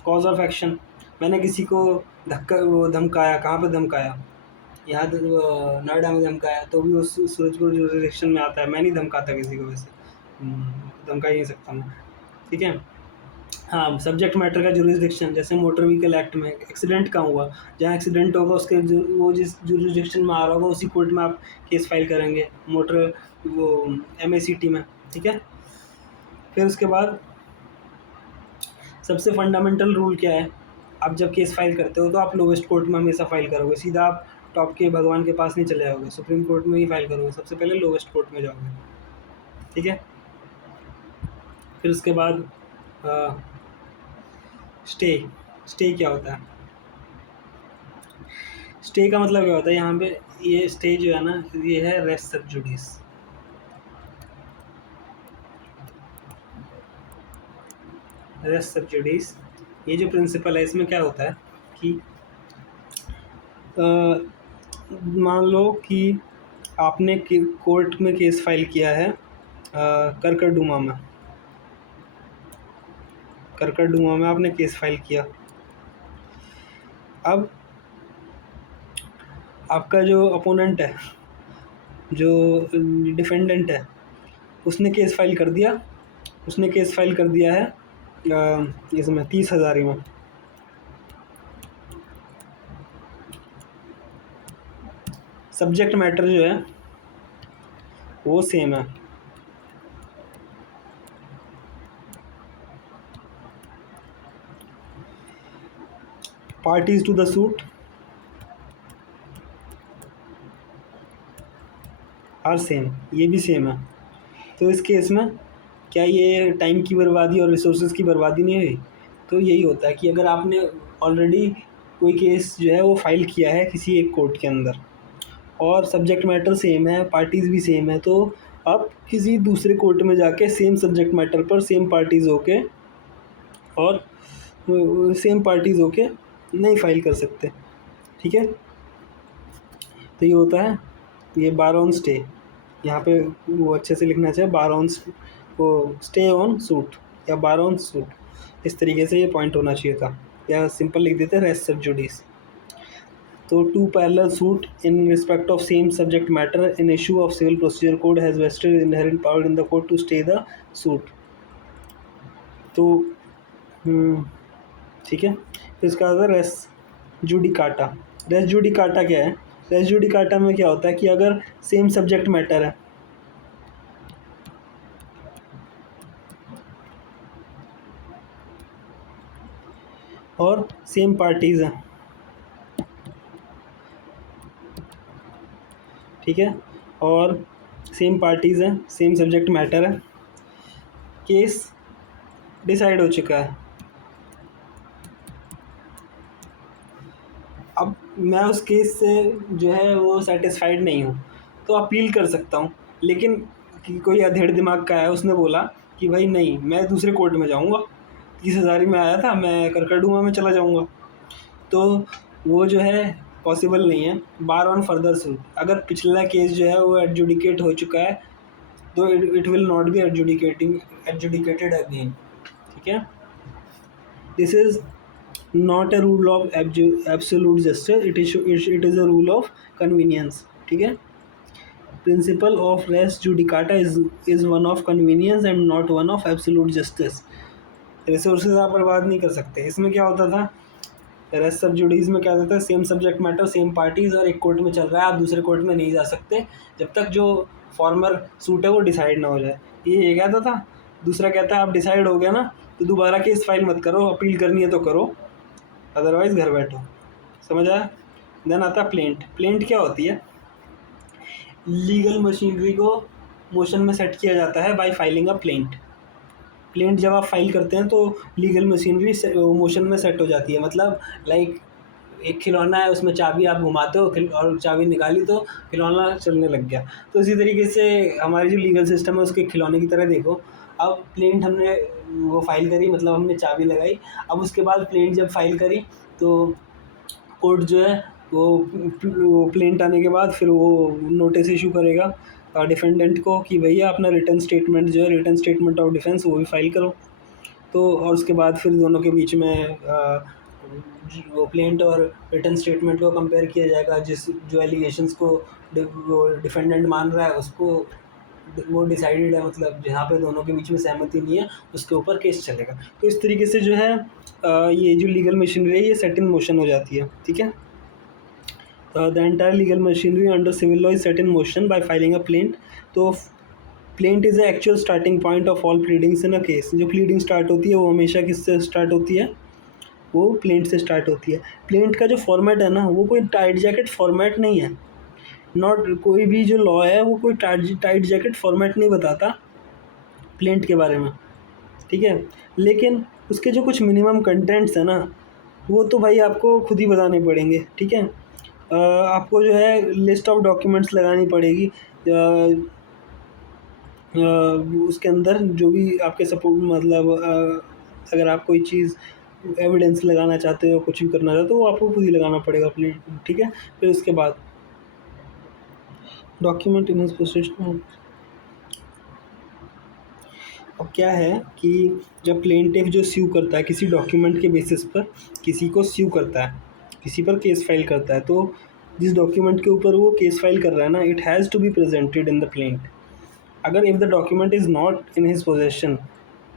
कॉज ऑफ एक्शन, मैंने किसी को धमकाया, कहाँ पे धमकाया? यहाँ नोएडा में धमकाया, तो भी वो सूरजपुर जुरिसडिक्शन में आता है। मैं नहीं धमकाता किसी को, वैसे धमका ही नहीं सकता मैं, ठीक है। हाँ, सब्जेक्ट मैटर का जुरिसडिक्शन, जैसे मोटर व्हीकल एक्ट में एक्सीडेंट कहाँ हुआ, जहाँ एक्सीडेंट होगा उसके वो जिस जुरिसडिक्शन में आ रहा होगा उसी कोर्ट में आप केस फाइल करेंगे, मोटर वो MACT में, ठीक है। फिर उसके बाद सबसे फंडामेंटल रूल क्या है? आप जब केस फाइल करते हो तो आप लोवेस्ट कोर्ट में हमेशा फाइल करोगे, सीधा आप टॉप के भगवान के पास नहीं चले जाओगे, सुप्रीम कोर्ट में ही फाइल करोगे, सबसे पहले लोवेस्ट कोर्ट में जाओगे, ठीक है। फिर उसके बाद स्टे। स्टे क्या होता है? स्टे का मतलब क्या होता है यहाँ पे? ये स्टे जो है ना, ये है रेस्ट सब जुडिस। रेस्ट सब जुडिस, ये जो प्रिंसिपल है इसमें क्या होता है कि मान लो कि आपने कोर्ट में केस फाइल किया है करकरडुमा में, करकरडुमा में आपने केस फाइल किया। अब आपका जो अपोनेंट है, जो डिफेंडेंट है, उसने केस फाइल कर दिया। उसने केस फाइल कर दिया है इसमें 30,000 में। सब्जेक्ट मैटर जो है वो सेम है। Parties to the suit are same, ये भी सेम है। तो इस केस में क्या ये टाइम की बर्बादी और रिसोर्सेज की बर्बादी नहीं हुई? तो यही होता है कि अगर आपने ऑलरेडी कोई केस जो है वो फाइल किया है किसी एक कोर्ट के अंदर और सब्जेक्ट मैटर सेम है, पार्टीज़ भी सेम है, तो आप किसी दूसरे कोर्ट में जाके सेम सब्जेक्ट मैटर पर सेम पार्टीज़ होके और सेम पार्टीज़ होके नहीं फाइल कर सकते। ठीक है, तो ये होता है ये बार ऑन स्टे। यहाँ पे वो अच्छे से लिखना चाहिए, बार ऑन वो स्टे ऑन सूट या बार ऑन सूट, इस तरीके से ये पॉइंट होना चाहिए था, या सिंपल लिख देते रेस्ट सब जुडिस। तो two parallel suit in respect of same subject matter in issue of civil procedure code has vested inherent power in the court to stay the suit. तो ठीक है, फिर इसका आता है रेस जुडिकाटा। रेस जुडिकाटा क्या है? रेस जुडिकाटा में क्या होता है कि अगर सेम सब्जेक्ट मैटर है और सेम पार्टीज़ हैं, ठीक है, और सेम पार्टीज़ हैं, सेम सब्जेक्ट मैटर है, केस डिसाइड हो चुका है। अब मैं उस केस से जो है वो सेटिस्फाइड नहीं हूँ तो अपील कर सकता हूँ, लेकिन कि कोई अधेड़ दिमाग का है, उसने बोला कि भाई नहीं मैं दूसरे कोर्ट में जाऊँगा, 30,000 में आया था, मैं करकरडुमा में चला जाऊँगा, तो वो जो है पॉसिबल नहीं है। बार ऑन फर्दर सूट, अगर पिछला केस जो है वो एडजुडिकेट हो चुका है तो it will not be adjudicated again. ठीक है, this is not a rule of absolute justice, it is a rule of convenience. ठीक है, principle of res judicata is one of convenience and not one of absolute justice. Resources आप बर्बाद नहीं कर सकते। इसमें क्या होता था, रेस्ट सब जुडीज में क्या होता है, same subject matter same parties और एक कोर्ट में चल रहा है, आप दूसरे कोर्ट में नहीं जा सकते जब तक जो फॉर्मर सूट है वो डिसाइड ना हो जाए। ये कहता था। दूसरा कहता है आप डिसाइड हो गया ना तो दोबारा केस फाइल मत करो, अपील करनी है तो करो, अदरवाइज घर बैठो। समझ आया? देन आता प्लेंट। प्लेंट क्या होती है? लीगल मशीनरी को मोशन में सेट किया जाता है bye filing a plaint. Plaint जब आप फाइल करते हैं तो लीगल मशीनरी मोशन में सेट हो जाती है। मतलब लाइक एक खिलौना है, उसमें चाबी आप घुमाते हो और चाबी निकाली तो खिलौना चलने लग गया। तो इसी तरीके से हमारी जो लीगल सिस्टम है उसके खिलौने की तरह देखो। अब प्लेंट हमने वो फाइल करी, मतलब हमने चाबी लगाई। अब उसके बाद प्लेंट जब फाइल करी तो कोर्ट जो है वो प्लेंट आने के बाद फिर वो नोटिस इशू करेगा डिफेंडेंट को कि भैया अपना रिटर्न स्टेटमेंट जो है, रिटर्न स्टेटमेंट ऑफ डिफेंस, वो भी फाइल करो। तो और उसके बाद फिर दोनों के बीच में वो प्लेंट और रिटर्न स्टेटमेंट को कंपेयर किया जाएगा। जो एलिगेशंस को वो डिफेंडेंट मान रहा है उसको वो डिसाइडेड है, मतलब जहाँ पे दोनों के बीच में सहमति नहीं है उसके ऊपर केस चलेगा। तो इस तरीके से जो है ये जो लीगल मशीनरी है ये सेट इन मोशन हो जाती है। ठीक है, the entire legal machinery under civil law is set in motion by filing a plaint. तो plaint is the actual starting point of all pleadings in a case. जो pleading start होती है वो हमेशा किससे स्टार्ट होती है? वो प्लेंट से स्टार्ट होती है। प्लेंट का जो फॉर्मेट है ना वो कोई टाइट जैकेट फॉर्मेट नहीं है। नॉट कोई भी जो लॉ है वो कोई टाइट जैकेट फॉर्मेट नहीं बताता प्लेंट के बारे में। ठीक है, लेकिन उसके जो कुछ मिनिमम कंटेंट्स हैं ना वो तो भाई आपको खुद ही बताने पड़ेंगे। ठीक है, आपको जो है लिस्ट ऑफ डॉक्यूमेंट्स लगानी पड़ेगी उसके अंदर, जो भी आपके सपोर्ट, मतलब अगर आप कोई चीज़ एविडेंस लगाना चाहते हो, कुछ भी करना चाहते हो, वो आपको खुद ही लगाना पड़ेगा अपने। ठीक है, फिर उसके बाद डॉक्यूमेंट इन पोजीशन अब क्या है कि जब प्लेंटिफ जो स्यू करता है किसी डॉक्यूमेंट के बेसिस पर, किसी को स्यू करता है, किसी पर केस फाइल करता है, तो जिस डॉक्यूमेंट के ऊपर वो केस फाइल कर रहा है ना, it has to be presented in the plaint. अगर if the document is not in his possession,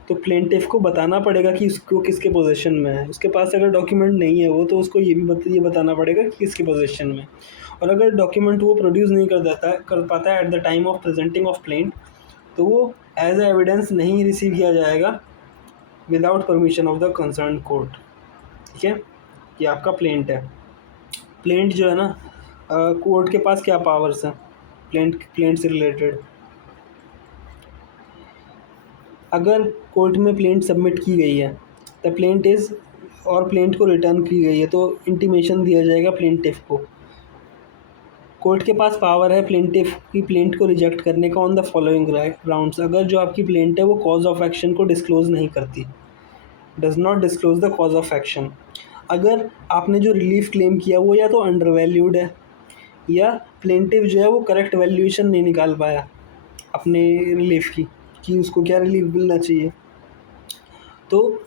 तो प्लेंटिफ को बताना पड़ेगा कि उसको किसके पोजेशन में है। उसके पास अगर डॉक्यूमेंट नहीं है वो, तो उसको ये बताना पड़ेगा कि किसके पोजेशन में। और अगर डॉक्यूमेंट वो प्रोड्यूस नहीं कर पाता है at the time of presenting of plaint, तो वो एज ए एविडेंस नहीं रिसीव किया जाएगा without permission of the concern court. ठीक है, ये आपका प्लेंट है। प्लेंट जो है ना, कोर्ट के पास क्या पावर्स हैं प्लेंट से रिलेटेड। अगर कोर्ट में प्लेंट सबमिट की गई है, द प्लेंट इज़, और प्लेंट को रिटर्न की गई है, तो इंटीमेशन दिया जाएगा प्लेंटिफ को। कोर्ट के पास पावर है प्लेंटिफ की प्लेंट को रिजेक्ट करने का ऑन द फॉलोइंग ग्राउंड्स, अगर जो आपकी प्लेंट है वो कॉज ऑफ एक्शन को डिस्क्लोज नहीं करती, does not disclose the cause of action. अगर आपने जो रिलीफ क्लेम किया वो या तो अंडर वैल्यूड है, या प्लेंटिव जो है वो करेक्ट वैल्यूएशन नहीं निकाल पाया अपने रिलीफ की, कि उसको क्या रिलीफ मिलना चाहिए, तो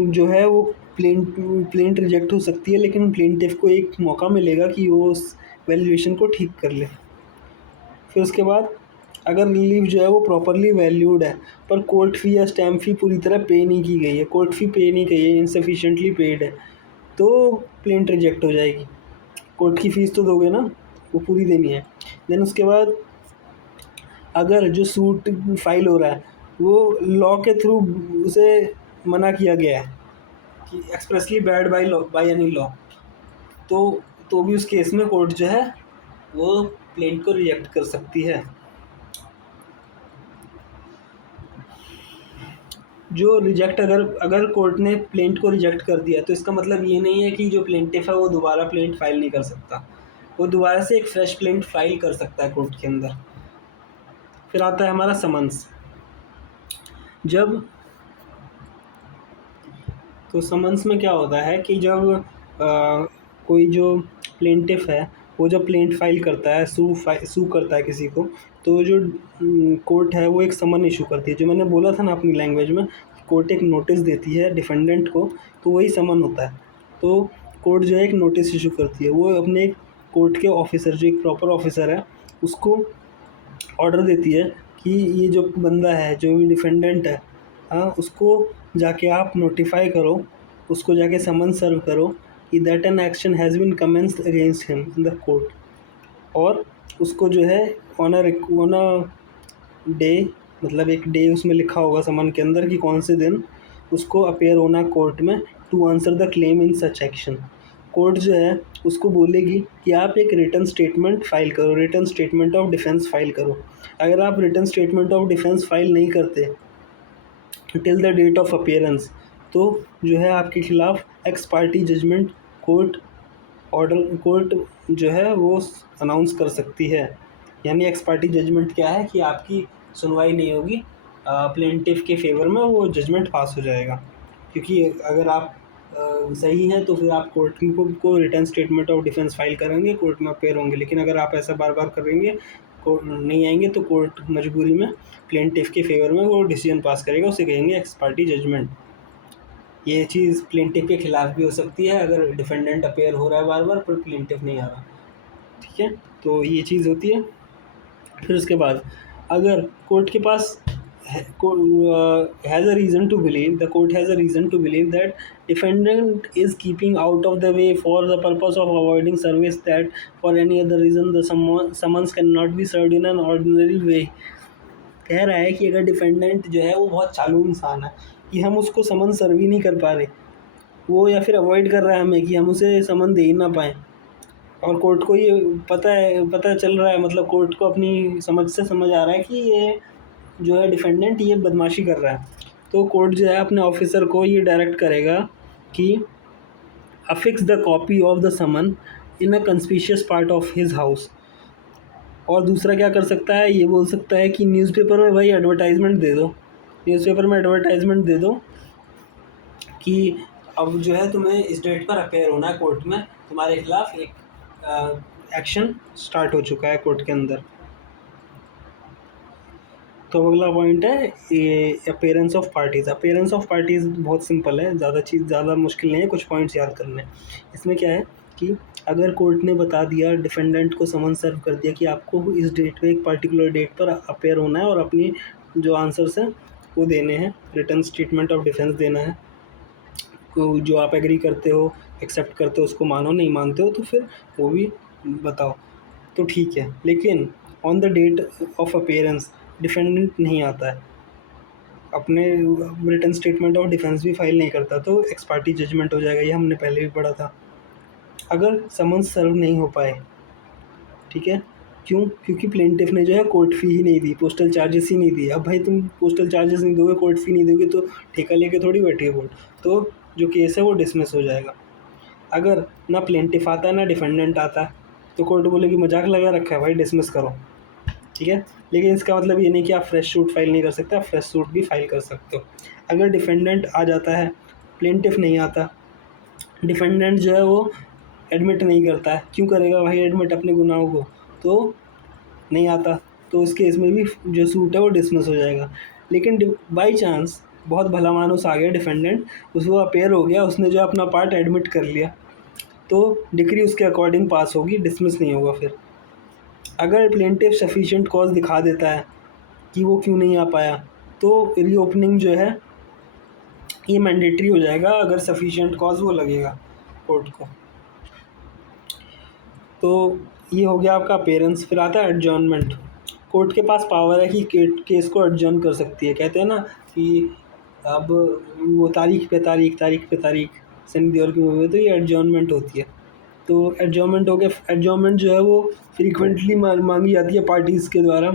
जो है वो प्लेंट रिजेक्ट हो सकती है। लेकिन प्लेंटिफ को एक मौका मिलेगा कि वो उस वैल्यूएशन को ठीक कर ले। फिर उसके बाद अगर रिलीफ जो है वो प्रॉपरली वैल्यूड है, पर कोर्ट फ़ी या स्टैम्प फ़ी पूरी तरह पे नहीं की गई है, कोर्ट फ़ी पे नहीं की है, इनसफिशिएंटली पेड है, तो प्लेंट रिजेक्ट हो जाएगी। कोर्ट की फ़ीस तो दोगे ना, वो पूरी देनी है। देन उसके बाद अगर जो सूट फाइल हो रहा है वो लॉ के थ्रू उसे मना किया गया है कि expressly bad by any law, तो भी उस केस में कोर्ट जो है वो प्लेंट को रिजेक्ट कर सकती है। जो रिजेक्ट अगर कोर्ट ने प्लेंट को रिजेक्ट कर दिया, तो इसका मतलब ये नहीं है कि जो प्लेंटिफ है वो दोबारा प्लेंट फाइल नहीं कर सकता, वो दोबारा से एक फ्रेश प्लेंट फाइल कर सकता है कोर्ट के अंदर। फिर आता है हमारा समन्स। जब तो समन्स में क्या होता है कि जब कोई जो प्लेंटिफ है वो जब प्लेंट फाइल करता है, सू करता है किसी को, तो जो कोर्ट है वो एक समन इशू करती है। जो मैंने बोला था ना अपनी लैंग्वेज में, कोर्ट एक नोटिस देती है डिफेंडेंट को, तो वही समन होता है। तो कोर्ट जो है एक नोटिस इशू करती है, वो अपने कोर्ट के ऑफिसर, जो एक प्रॉपर ऑफिसर है, उसको ऑर्डर देती है कि ये जो बंदा है, जो भी डिफेंडेंट है, हाँ, उसको जाके आप नोटिफाई करो, उसको जाके समन सर्व करो कि that an action has been commenced against him in the court, और उसको जो है ऑन अ डे, मतलब एक डे उसमें लिखा होगा समन के अंदर कि कौन से दिन उसको अपेयर होना कोर्ट में to answer the claim in such action. Court जो है उसको बोलेगी कि आप एक रिटर्न स्टेटमेंट फाइल करो, return statement of defence file करो। अगर आप return statement of defence file नहीं करते till the date of appearance, तो जो है आपके खिलाफ एक्स पार्टी जजमेंट कोर्ट जो है वो अनाउंस कर सकती है। यानी एक्स पार्टी जजमेंट क्या है कि आपकी सुनवाई नहीं होगी, प्लेंटिफ के फेवर में वो जजमेंट पास हो जाएगा। क्योंकि अगर आप सही हैं तो फिर आप कोर्ट को return statement of defence file करेंगे, कोर्ट में अपेयर होंगे। लेकिन अगर आप ऐसा बार बार करेंगे, कोर्ट नहीं आएंगे, तो कोर्ट मजबूरी में प्लेंटिफ के फेवर में वो डिसीजन पास करेगा, उसे कहेंगे एक्स पार्टी जजमेंट। ये चीज़ प्लेंटिफ के खिलाफ भी हो सकती है अगर डिफेंडेंट अपेयर हो रहा है बार बार पर प्लेंटिफ नहीं आ रहा। ठीक है, तो ये चीज़ होती है। फिर उसके बाद अगर कोर्ट के पास has a reason to believe, the court has a reason to believe that defendant is keeping out of the way for the purpose of avoiding service, that for any other reason the summons cannot be served in an ordinary way। कह रहा है कि अगर defendant जो है वो बहुत चालू इंसान है कि हम उसको समन सर्व ही नहीं कर पा रहे, वो या फिर अवॉइड कर रहा है हमें कि हम उसे समन दे ही ना पाएँ, और कोर्ट को ये पता चल रहा है, मतलब कोर्ट को अपनी समझ से समझ आ रहा है कि ये जो है डिफेंडेंट ये बदमाशी कर रहा है, तो कोर्ट जो है अपने ऑफिसर को ये डायरेक्ट करेगा कि affix the copy of the summon in a conspicuous part of his house. और दूसरा क्या कर सकता है, ये बोल सकता है कि न्यूज़पेपर में भाई एडवर्टाइजमेंट दे दो, न्यूज़पेपर में एडवर्टाइजमेंट दे दो कि अब जो है तुम्हें इस डेट पर अपेयर होना है कोर्ट में, तुम्हारे खिलाफ एक एक्शन स्टार्ट हो चुका है कोर्ट के अंदर। तो अगला पॉइंट है ये appearance of parties. Appearance of parties बहुत सिंपल है, ज़्यादा मुश्किल नहीं है, कुछ पॉइंट्स याद करने हैं। इसमें क्या है कि अगर कोर्ट ने बता दिया, डिफेंडेंट को समन सर्व कर दिया कि आपको इस डेट पे, एक पर्टिकुलर डेट पर अपेयर होना है और अपनी जो आंसर्स हैं वो देने हैं, रिटन स्टेटमेंट ऑफ डिफेंस देना है, जो आप एग्री करते हो, एक्सेप्ट करते हो उसको मानो, नहीं मानते हो तो फिर वो भी बताओ, तो ठीक है। लेकिन on the date of appearance defendant नहीं आता है, अपने रिटन स्टेटमेंट ऑफ डिफेंस भी फाइल नहीं करता, तो एक्स पार्टी जजमेंट हो जाएगा। ये हमने पहले भी पढ़ा था। अगर समन्स सर्व नहीं हो पाए, ठीक है, क्यों? क्योंकि प्लेंटिफ ने जो है कोर्ट फ़ी ही नहीं दी, पोस्टल चार्जेस ही नहीं दिए। अब भाई तुम पोस्टल चार्जेस नहीं दोगे, कोर्ट फ़ी नहीं दोगे, तो ठेका लेके थोड़ी बैठी है कोर्ट, तो जो केस है वो डिसमिस हो जाएगा। अगर ना प्लेंटिफ आता है ना डिफेंडेंट आता है, तो कोर्ट बोलेगी मजाक लगा रखा है भाई, डिसमिस करो, ठीक है। लेकिन इसका मतलब ये नहीं कि आप फ्रेश सूट फाइल नहीं कर सकते, आप फ्रेश सूट भी फाइल कर सकते हो। अगर डिफेंडेंट आ जाता है, प्लेंटिफ नहीं आता, डिफेंडेंट जो है वो एडमिट नहीं करता है, क्यों करेगा भाई एडमिट अपने गुनाहों को, तो नहीं आता, तो उस केस में भी जो सूट है वो डिसमिस हो जाएगा। लेकिन बाई चांस बहुत भला मानुस आ गया डिफेंडेंट, उसको अपेयर हो गया, उसने जो अपना पार्ट एडमिट कर लिया, तो डिक्री उसके अकॉर्डिंग पास होगी, डिसमिस नहीं होगा। फिर अगर प्लेंटिफ सफिशिएंट कॉज दिखा देता है कि वो क्यों नहीं आ पाया, तो रीओपनिंग जो है ये मैंडेटरी हो जाएगा, अगर सफिशिएंट कॉज वो लगेगा कोर्ट को। तो ये हो गया आपका अपीयरेंस। फिर आता है एडजॉर्नमेंट। कोर्ट के पास पावर है कि केस को एडजॉर्न कर सकती है। कहते हैं ना कि अब वो तारीख पे तारीख सनी देओल की मूवी में, तो ये एडजॉर्नमेंट होती है। तो एडजॉर्नमेंट हो गया। एडजॉर्नमेंट जो है वो फ्रीक्वेंटली मांगी जाती है पार्टीज़ के द्वारा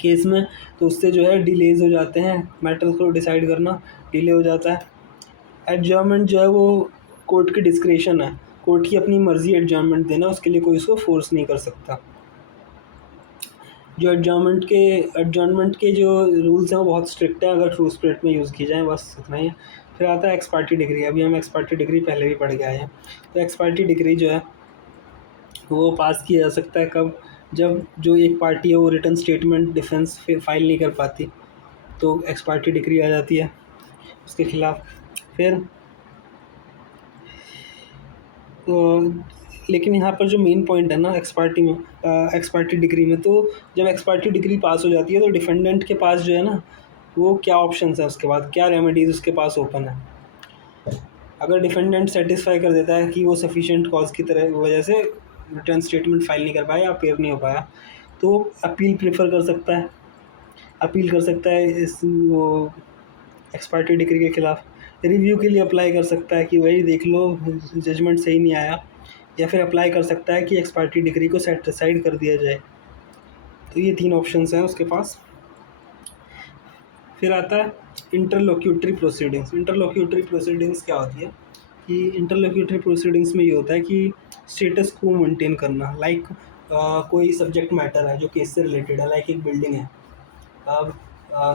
केस में, तो उससे जो है डिलेज हो जाते हैं, मैटर्स को डिसाइड करना डिले हो जाता है। एडजॉर्नमेंट जो है वो कोर्ट की डिस्क्रेशन है, कोर्ट की अपनी मर्ज़ी एडजॉर्नमेंट देना, उसके लिए कोई उसको फोर्स नहीं कर सकता। जो एडजॉर्नमेंट के जो रूल्स हैं वो बहुत स्ट्रिक्ट है, अगर ट्रू स्पिरिट में यूज़ की जाए, बस इतना ही है। फिर आता है एक्स पार्टी डिग्री। अभी हम एक्स पार्टी डिग्री पहले भी पढ़ के आए हैं। तो एक्स पार्टी डिग्री जो है वो पास किया जा सकता है कब? जब जो एक पार्टी है वो रिटन स्टेटमेंट डिफेंस फाइल नहीं कर पाती, तो एक्स पार्टी डिग्री आ जाती है उसके खिलाफ। फिर लेकिन यहाँ पर जो मेन पॉइंट है ना एक्स पार्टी में, एक्स पार्टी डिग्री में, तो जब एक्स पार्टी डिग्री पास हो जाती है तो डिफेंडेंट के पास जो है ना वो क्या ऑप्शंस है, उसके बाद क्या रेमेडीज़ उसके पास ओपन है। अगर डिफेंडेंट सेटिस्फाई कर देता है कि वो सफिशिएंट कॉज की तरह वजह से रिटर्न स्टेटमेंट फाइल नहीं कर पाया, अपेयर नहीं हो पाया, तो अपील प्रेफर कर सकता है, अपील कर सकता है इस वो एक्स पार्टी डिग्री के खिलाफ। रिव्यू के लिए अप्लाई कर सकता है कि भाई देख लो जजमेंट सही नहीं आया, या फिर अप्लाई कर सकता है कि एक्स पार्टी डिग्री को सेटिसाइड कर दिया जाए। तो ये 3 ऑप्शंस हैं उसके पास। फिर आता है इंटरलोक्यूटरी प्रोसीडिंग्स। इंटरलोक्यूटरी प्रोसीडिंग्स क्या होती है कि इंटरलोक्यूटरी प्रोसीडिंग्स में ये होता है कि स्टेटस को मेंटेन करना। लाइक कोई सब्जेक्ट मैटर है जो केस से रिलेटेड है, लाइक एक बिल्डिंग है। अब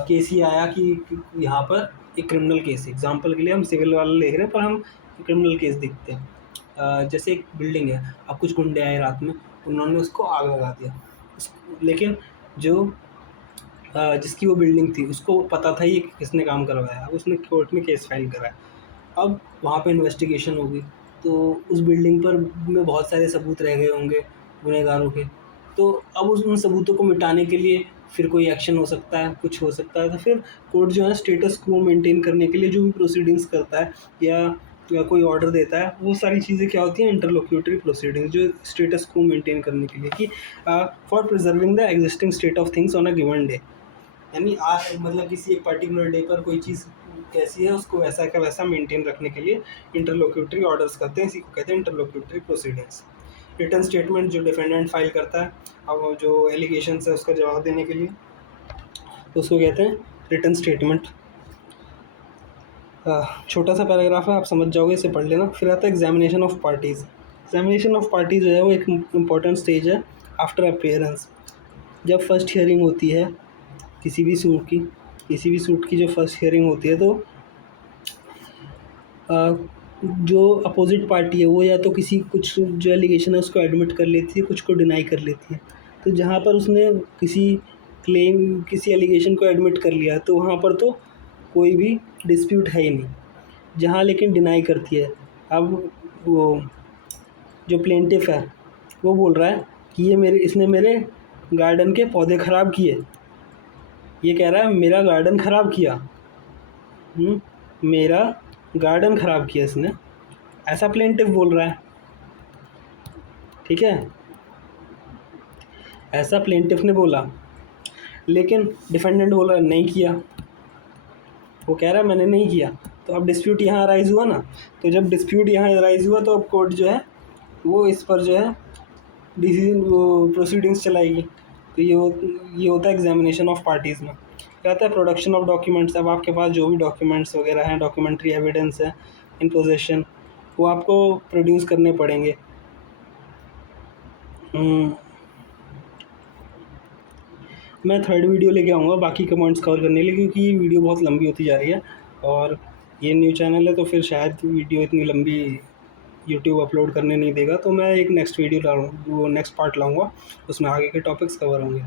केस ही आया कि यहाँ पर एक क्रिमिनल केस, एग्जांपल के लिए हम सिविल वाला लिख रहे हैं पर हम क्रिमिनल केस देखते हैं। जैसे एक बिल्डिंग है, अब कुछ गुंडे आए रात में, उन्होंने उसको आग लगा दिया, लेकिन जो जिसकी वो बिल्डिंग थी उसको पता था ये किसने काम करवाया, अब उसने कोर्ट में केस फाइल करा है। अब वहाँ पे इन्वेस्टिगेशन होगी, तो उस बिल्डिंग पर में बहुत सारे सबूत रह गए होंगे गुनहगारों के, तो अब उन सबूतों को मिटाने के लिए फिर कोई एक्शन हो सकता है, कुछ हो सकता है। तो फिर कोर्ट जो है स्टेटस को मेंटेन करने के लिए जो भी प्रोसीडिंग्स करता है या कोई ऑर्डर देता है, वो सारी चीज़ें क्या होती हैं, इंटरलोक्यूटरी प्रोसीडिंग्स, जो स्टेटस को मेंटेन करने के लिए कि for preserving the existing state of things on a given day. यानी मतलब किसी एक पर्टिकुलर डे पर कोई चीज़ कैसी है उसको वैसा का वैसा मेंटेन रखने के लिए इंटरलोक्यूटरी ऑर्डर्स करते हैं, इसी को कहते हैं इंटरलोक्यूटरी प्रोसीडिंग्स। रिटर्न स्टेटमेंट जो डिफेंडेंट फाइल करता है अब जो एलिगेशंस है उसका जवाब देने के लिए, तो उसको कहते हैं रिटर्न स्टेटमेंट। छोटा सा पैराग्राफ है, आप समझ जाओगे, इसे पढ़ लेना। फिर आता है examination of parties. Examination of parties जो है वो एक इम्पॉर्टेंट स्टेज है आफ्टर अपीयरेंस। जब फर्स्ट हियरिंग होती है किसी भी सूट की जो फर्स्ट हियरिंग होती है, तो जो अपोजिट पार्टी है वो या तो कुछ जो एलिगेशन है उसको एडमिट कर लेती है, कुछ को डिनाई कर लेती है। तो जहाँ पर उसने किसी क्लेम किसी एलिगेशन को एडमिट कर लिया तो वहाँ पर तो कोई भी डिस्प्यूट है ही नहीं। जहाँ लेकिन डिनाई करती है, अब वो जो प्लेंटिफ है वो बोल रहा है कि इसने मेरे गार्डन के पौधे ख़राब किए, ये कह रहा है मेरा गार्डन ख़राब किया, मेरा गार्डन ख़राब किया इसने, ऐसा प्लेंटिफ बोल रहा है। ठीक है, ऐसा प्लेंटिफ ने बोला, लेकिन डिफेंडेंट बोल रहा है नहीं किया, वो कह रहा है मैंने नहीं किया। तो अब डिस्प्यूट यहाँ अराइज़ हुआ ना, तो जब डिस्प्यूट यहाँ अराइज़ हुआ तो अब कोर्ट जो है वो इस पर जो है डिसीजन वो प्रोसीडिंग्स चलाएगी। तो ये होता है एग्जामिनेशन ऑफ पार्टीज़ में। कहता है प्रोडक्शन ऑफ डॉक्यूमेंट्स, अब आपके पास जो भी डॉक्यूमेंट्स वगैरह हैं, डॉक्यूमेंट्री एविडेंस है इन पोजेशन, वो आपको प्रोड्यूस करने पड़ेंगे। मैं थर्ड वीडियो लेके आऊँगा बाकी कमेंट्स कवर करने के लिए, क्योंकि ये वीडियो बहुत लंबी होती जा रही है और ये न्यू चैनल है तो फिर शायद वीडियो इतनी लंबी यूट्यूब अपलोड करने नहीं देगा। तो मैं एक नेक्स्ट वीडियो वो नेक्स्ट पार्ट लाऊंगा, उसमें आगे के टॉपिक्स कवर होंगे।